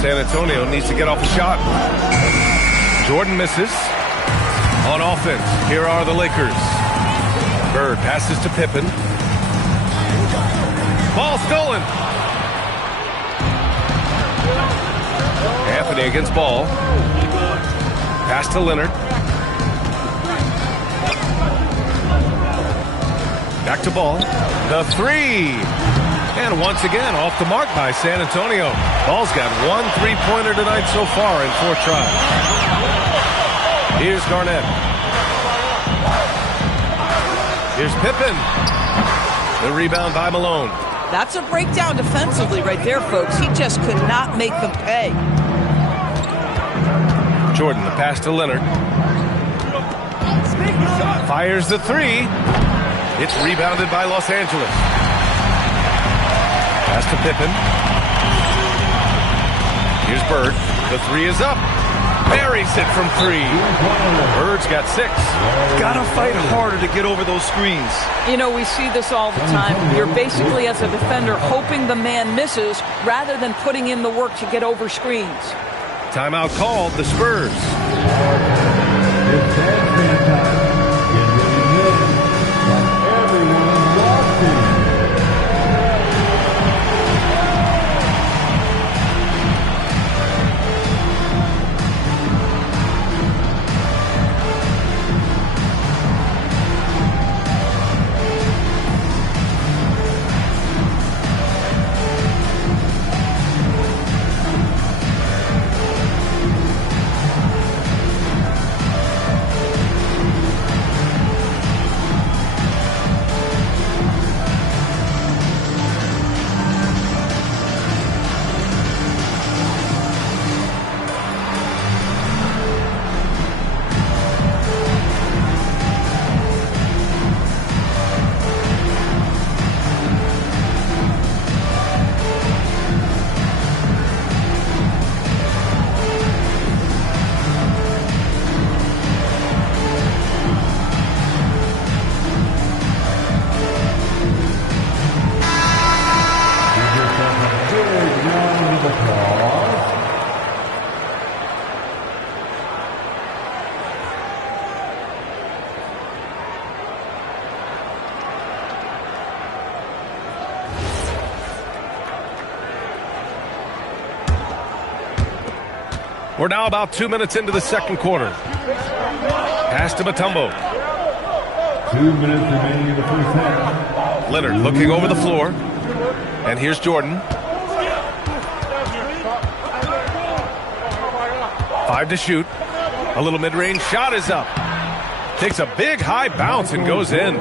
San Antonio needs to get off a shot. Jordan misses. On offense, here are the Lakers. Bird passes to Pippen. Ball stolen. Anthony against Ball. Pass to Leonard. Back to Ball. The 3. And once again, off the mark by San Antonio. Ball's got 1 3-pointer tonight so far in 4 tries. Here's Garnett. Here's Pippen. The rebound by Malone. That's a breakdown defensively right there, folks. He just could not make them pay. Jordan, the pass to Leonard. Fires the 3. It's rebounded by Los Angeles. Pass to Pippen. Here's Bird. The 3 is up. Buries it from 3. Bird's got 6. Gotta fight harder to get over those screens. You know, we see this all the time. You're basically, as a defender, hoping the man misses rather than putting in the work to get over screens. Timeout called, the Spurs. We're now about 2 minutes into the second quarter. Pass to Mutombo. 2 minutes remaining in the first half. Leonard looking over the floor. And here's Jordan. 5 to shoot. A little mid-range shot is up. Takes a big high bounce and goes in.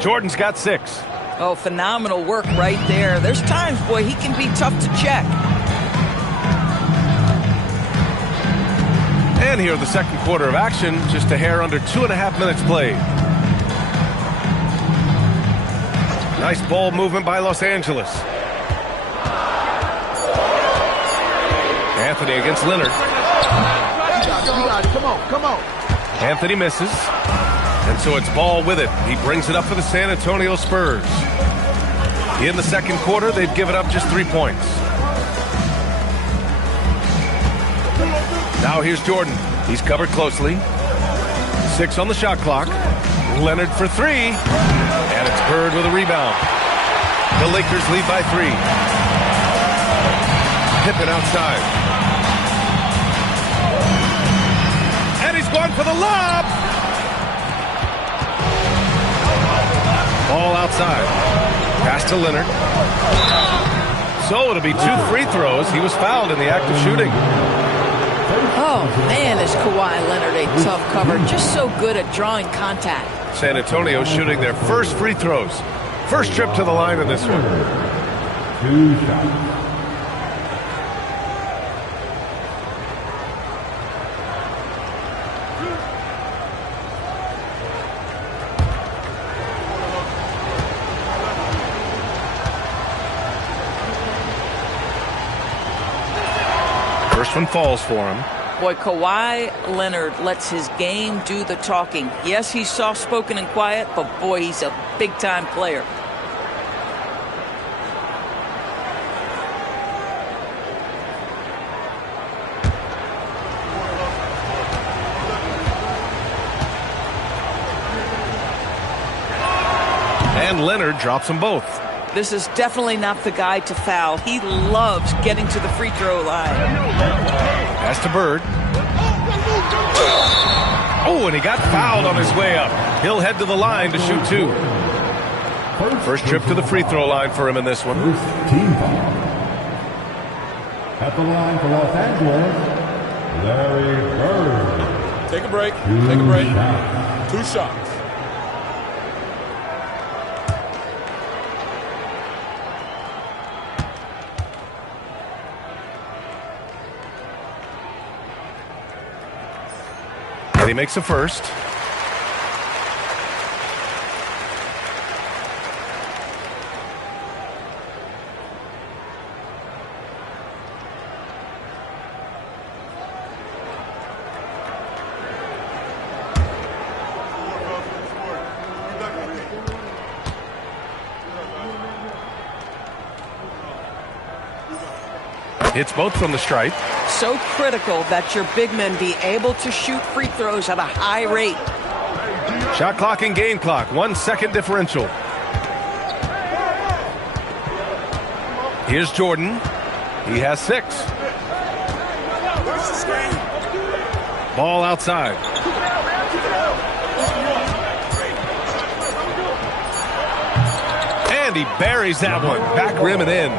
Jordan's got 6. Oh, phenomenal work right there. There's times, boy, he can be tough to check. And here the second quarter of action, just a hair under 2.5 minutes played. Nice ball movement by Los Angeles. Anthony against Leonard. Come on. Anthony misses. And so it's Ball with it. He brings it up for the San Antonio Spurs. In the second quarter, they've given up just 3 points. Now here's Jordan. He's covered closely. 6 on the shot clock. Leonard for 3. And it's Bird with a rebound. The Lakers lead by 3. Pippen outside. And he's going for the lob. Ball outside. Pass to Leonard. So it'll be 2 free throws. He was fouled in the act of shooting. Oh, man, is Kawhi tough cover. Just so good at drawing contact. San Antonio shooting their first free throws. First trip to the line in this one. 2 shots. First one falls for him. Boy, Kawhi Leonard lets his game do the talking. Yes, he's soft-spoken and quiet, but boy, he's a big-time player. And Leonard drops them both. This is definitely not the guy to foul. He loves getting to the free throw line. Pass to Bird. Oh, and he got fouled on his way up. He'll head to the line to shoot 2. First trip to the free throw line for him in this one. First team foul. At the line for Los Angeles, Larry Bird. Take a break. 2 shots. And he makes a first. Hits both from the stripe. So critical that your big men be able to shoot free throws at a high rate. Shot clock and game clock. 1 second differential. Here's Jordan. He has 6. Ball outside. And he buries that one. Back rim and in.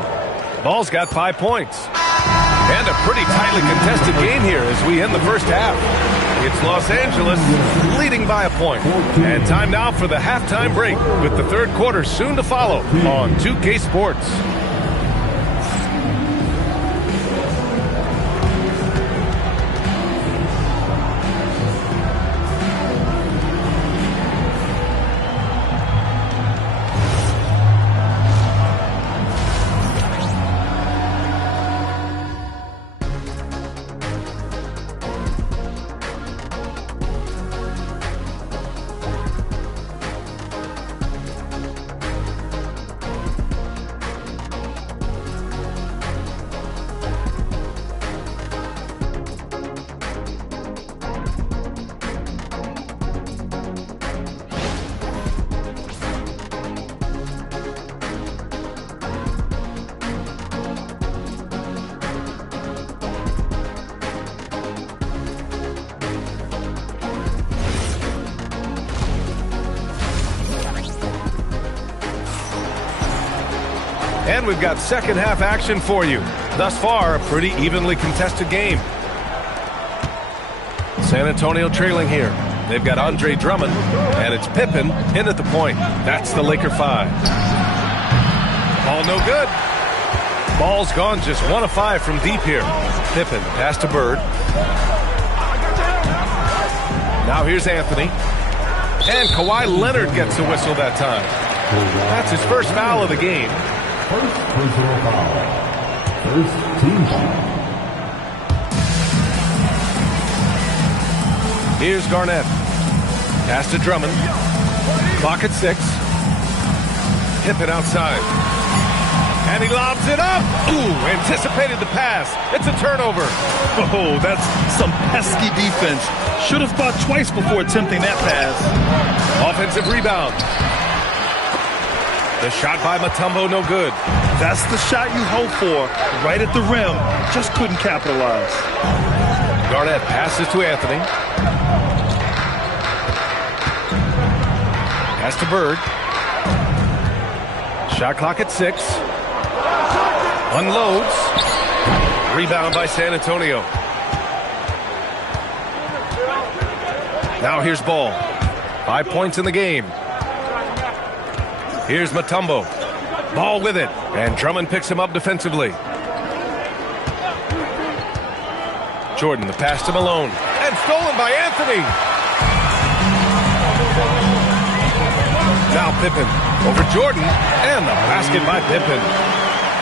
Ball's got 5 points. And a pretty tightly contested game here as we end the first half. It's Los Angeles leading by a point. And time now for the halftime break with the third quarter soon to follow on 2K Sports. And we've got second half action for you. Thus far, a pretty evenly contested game. San Antonio trailing here. They've got Andre Drummond, and it's Pippen in at the point. That's the Laker 5. Ball no good. Ball's gone just 1 of 5 from deep here. Pippen, pass to Bird. Now here's Anthony. And Kawhi Leonard gets a whistle that time. That's his first foul of the game. First personal foul. First team foul. Here's Garnett. Pass to Drummond. Clock at 6. Pippen outside. And he lobs it up. Ooh, anticipated the pass. It's a turnover. Oh, that's some pesky defense. Should have thought twice before attempting that pass. Offensive rebound. The shot by Mutombo, no good. That's the shot you hope for. Right at the rim. Just couldn't capitalize. Garnett passes to Anthony. Pass to Bird. Shot clock at 6. Unloads. Rebound by San Antonio. Now here's Ball. 5 points in the game. Here's Mutombo. Ball with it. And Drummond picks him up defensively. Jordan, the pass to Malone. And stolen by Anthony. Now Pippen over Jordan. And the basket by Pippen.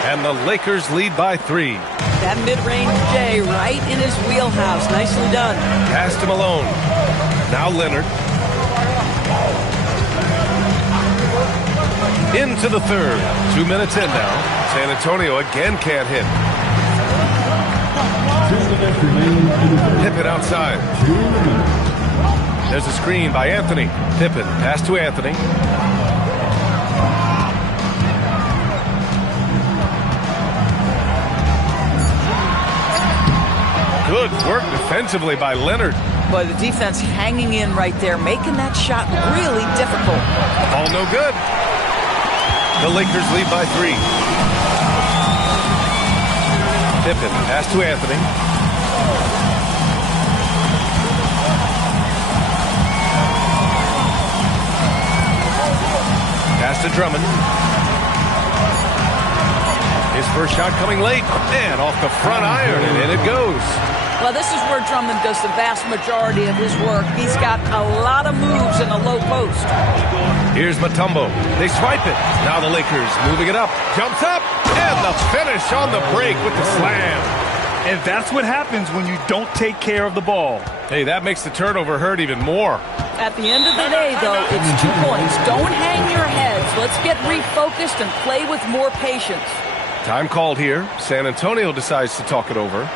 And the Lakers lead by 3. That mid-range J right in his wheelhouse. Nicely done. Pass to Malone. Now Leonard. Into the third. 2 minutes in now. San Antonio again can't hit. Pippen outside. There's a screen by Anthony. Pippen. Pass to Anthony. Good work defensively by Leonard. Boy, the defense hanging in right there, making that shot really difficult. All no good. The Lakers lead by 3. Pippen, pass to Anthony. Pass to Drummond. His first shot coming late, and off the front iron, and in it goes. Well, this is where Drummond does the vast majority of his work. He's got a lot of moves in the low post. Here's Mutombo. They swipe it. Now the Lakers moving it up. Jumps up, and the finish on the break with the slam. And that's what happens when you don't take care of the ball. Hey, that makes the turnover hurt even more. At the end of the day, though, it's 2 points. Don't hang your heads. Let's get refocused and play with more patience. Time called here. San Antonio decides to talk it over.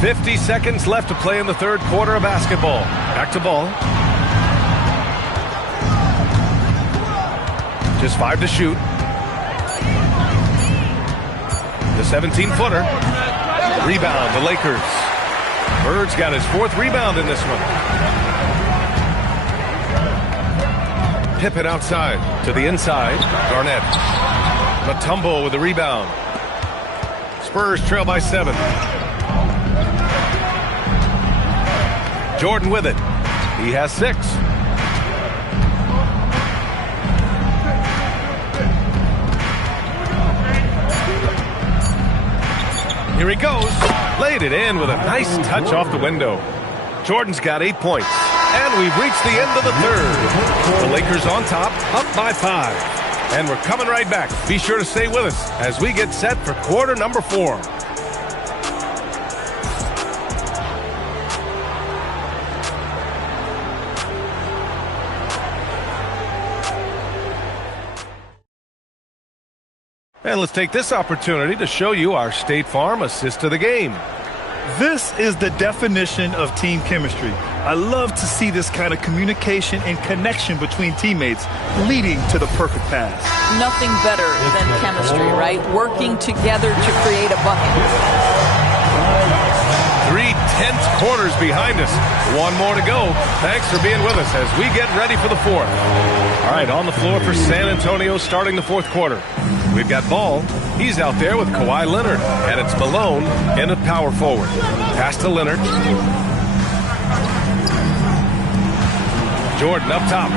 .50 seconds left to play in the third quarter of basketball. Back to Ball. Just 5 to shoot. The 17-footer. Rebound, the Lakers. Bird's got his 4th rebound in this one. Pippen outside to the inside. Garnett. Mutombo with the rebound. Spurs trail by 7. Jordan with it. He has 6. Here he goes. Laid it in with a nice touch off the window. Jordan's got 8 points. And we've reached the end of the third. The Lakers on top, up by 5. And we're coming right back. Be sure to stay with us as we get set for quarter number 4. And let's take this opportunity to show you our State Farm assist to the game. This is the definition of team chemistry. I love to see this kind of communication and connection between teammates leading to the perfect pass. Nothing better than chemistry, right? Working together to create a bucket. 3 tense quarters behind us. One more to go. Thanks for being with us as we get ready for the fourth. All right, on the floor for San Antonio starting the fourth quarter. We've got Ball. He's out there with Kawhi Leonard. And it's Malone in a power forward. Pass to Leonard. Jordan up top.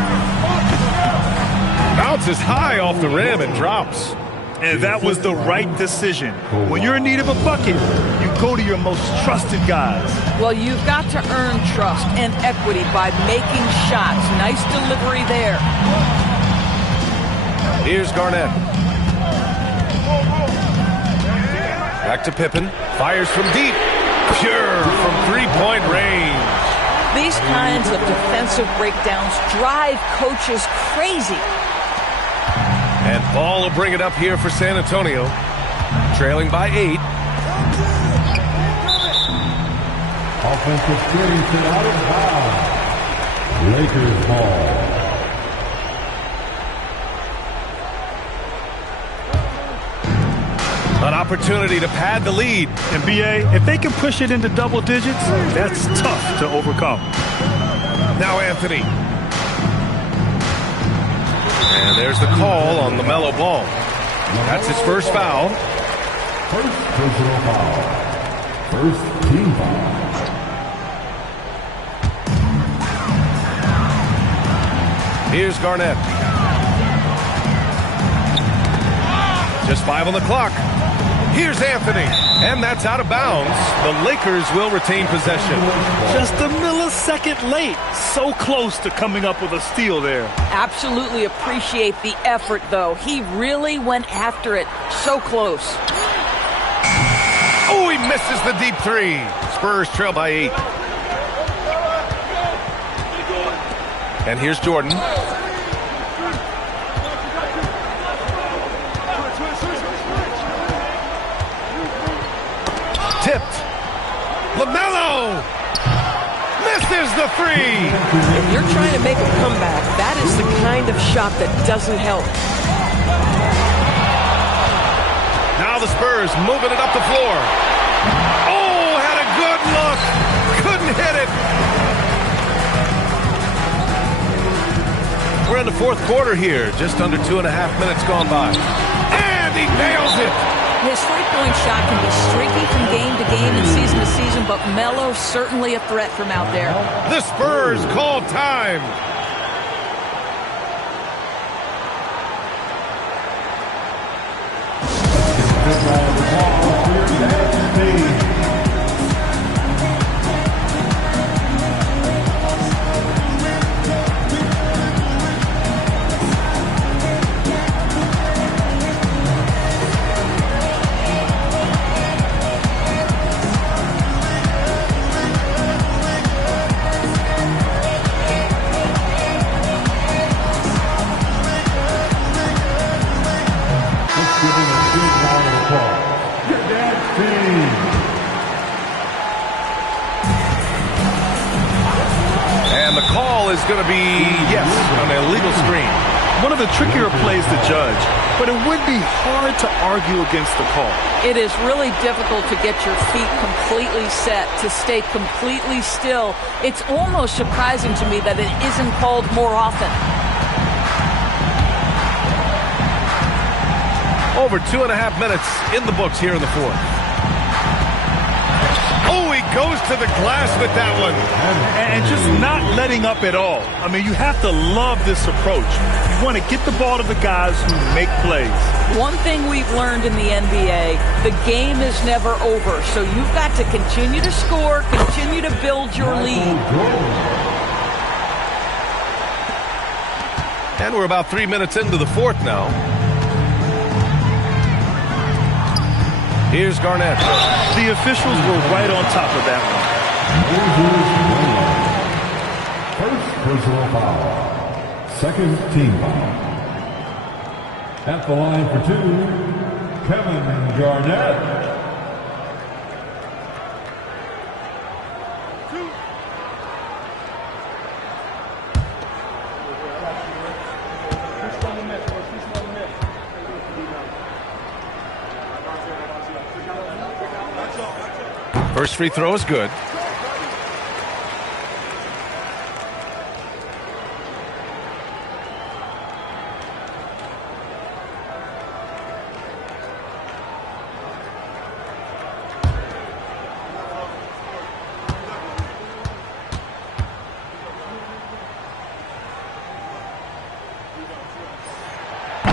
Bounces high off the rim and drops. And that was the right decision. When you're in need of a bucket, you go to your most trusted guys. Well, you've got to earn trust and equity by making shots. Nice delivery there. Here's Garnett. Back to Pippen. Fires from deep. Pure from three-point range. These kinds of defensive breakdowns drive coaches crazy. And Ball will bring it up here for San Antonio. Trailing by 8. Offensive screen set out of bounds. Lakers ball. An opportunity to pad the lead. And BA, if they can push it into double digits, that's tough to overcome. Now Anthony. And there's the call on LaMelo Ball. That's his first foul. First personal foul. First team foul. Here's Garnett. Just 5 on the clock. Here's Anthony. And that's out of bounds. The Lakers will retain possession. Just a millisecond late. So close to coming up with a steal there. Absolutely appreciate the effort, though. He really went after it. So close. Oh, he misses the deep three. Spurs trail by 8. And here's Jordan. Tipped. LaMelo misses the three. If you're trying to make a comeback, that is the kind of shot that doesn't help. Now the Spurs moving it up the floor. Oh, had a good look. Couldn't hit it. We're in the fourth quarter here. Just under 2.5 minutes gone by. And he nails it. His three-point shot can be streaky from game to game and season to season, but Melo certainly a threat from out there. The Spurs call time. And the call is going to be, yes, an illegal screen. One of the trickier plays to judge, but it would be hard to argue against the call. It is really difficult to get your feet completely set, to stay completely still. It's almost surprising to me that it isn't called more often. Over 2.5 minutes in the books here in the fourth. Oh, he goes to the glass with that one. And just not letting up at all. I mean, you have to love this approach. You want to get the ball to the guys who make plays. One thing we've learned in the NBA, the game is never over. So you've got to continue to score, continue to build your lead. And we're about 3 minutes into the fourth now. Here's Garnett. The officials were right on top of that one. First personal foul. Second team foul. At the line for 2, Kevin Garnett. First free throw is good.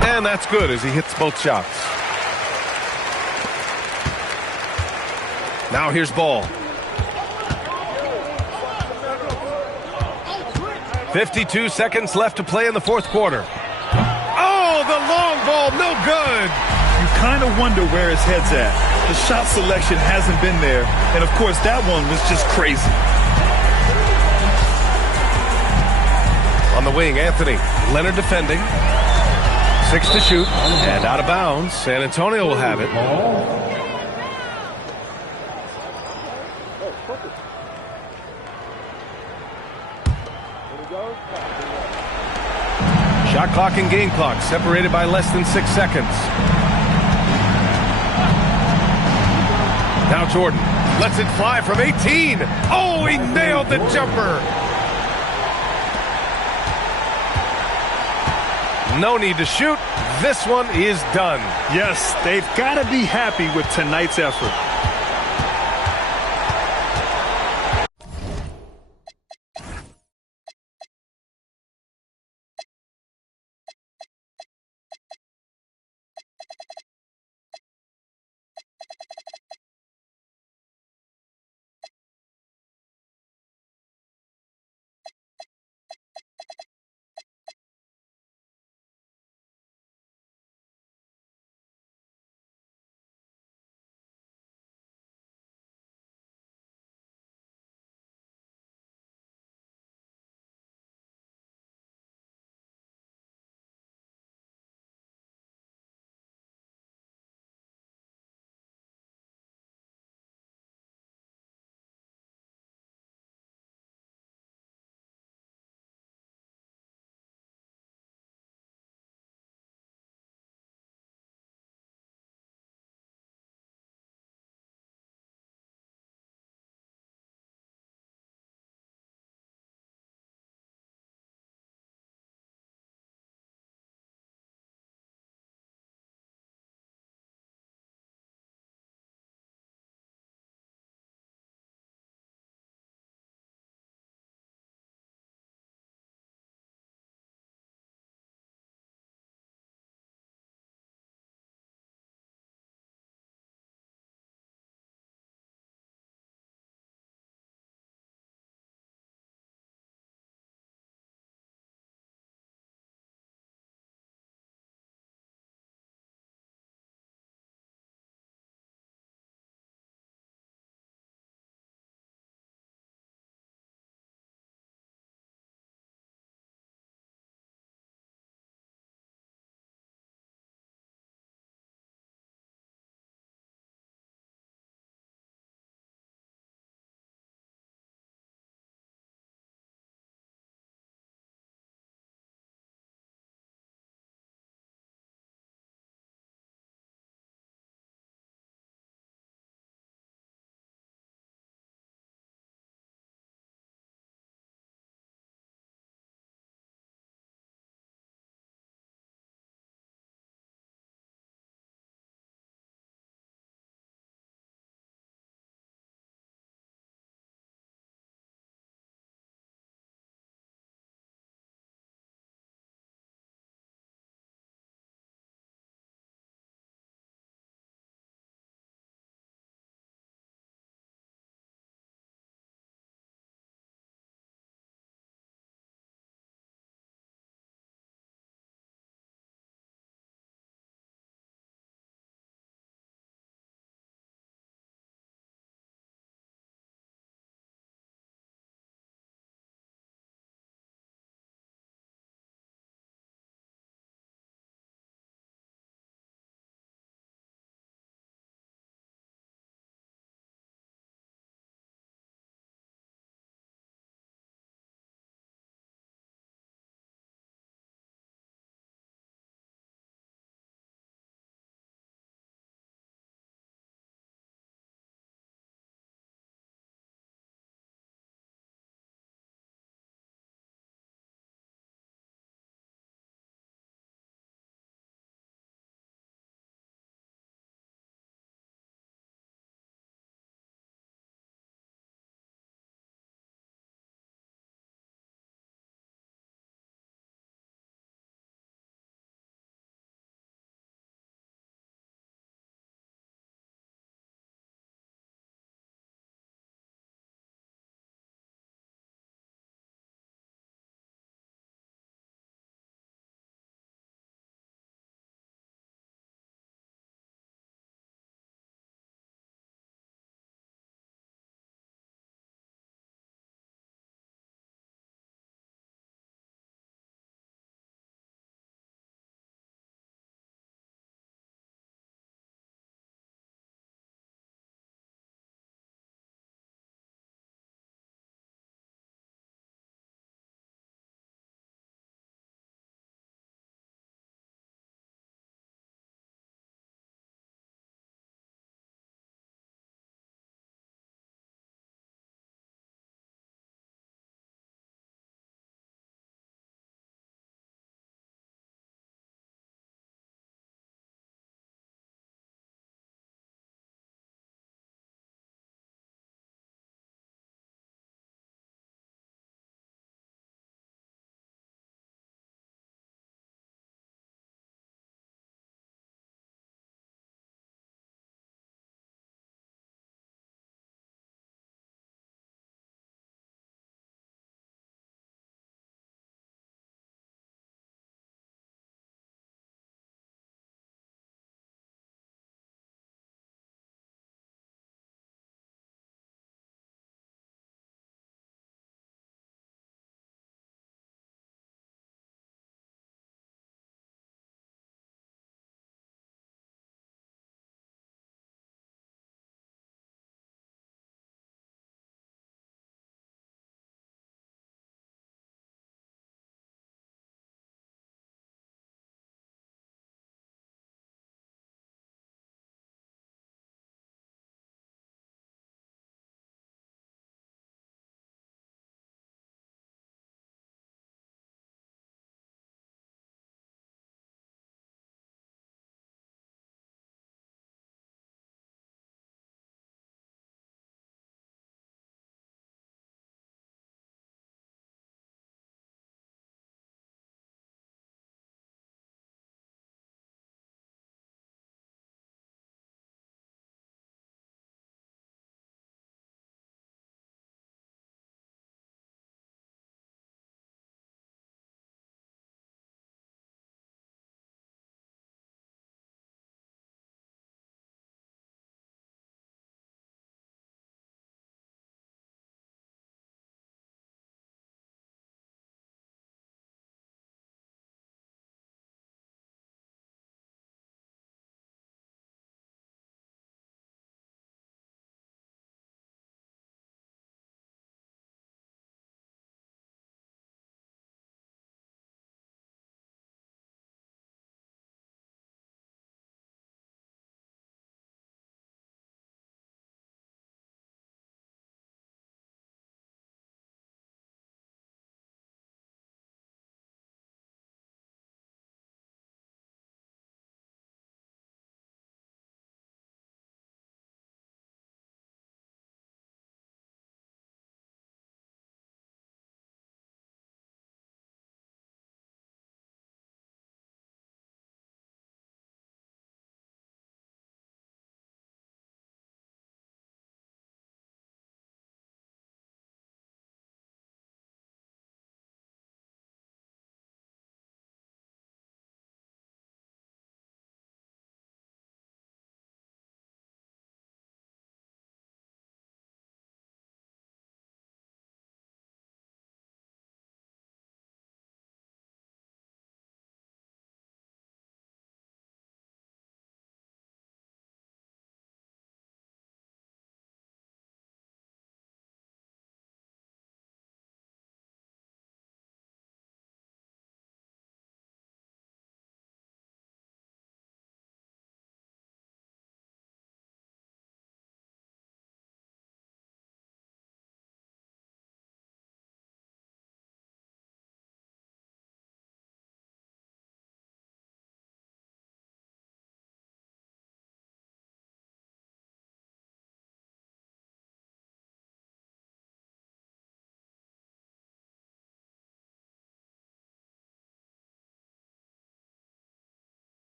And that's good as he hits both shots. Now here's Ball. 52 seconds left to play in the fourth quarter. Oh, the long ball, no good. You kind of wonder where his head's at. The shot selection hasn't been there. And, of course, that one was just crazy. On the wing, Anthony. Leonard defending. 6 to shoot. And out of bounds. San Antonio will have it. Shot clock and game clock separated by less than 6 seconds. Now Jordan lets it fly from 18. Oh, he nailed the jumper. No need to shoot. This one is done. Yes, they've got to be happy with tonight's effort.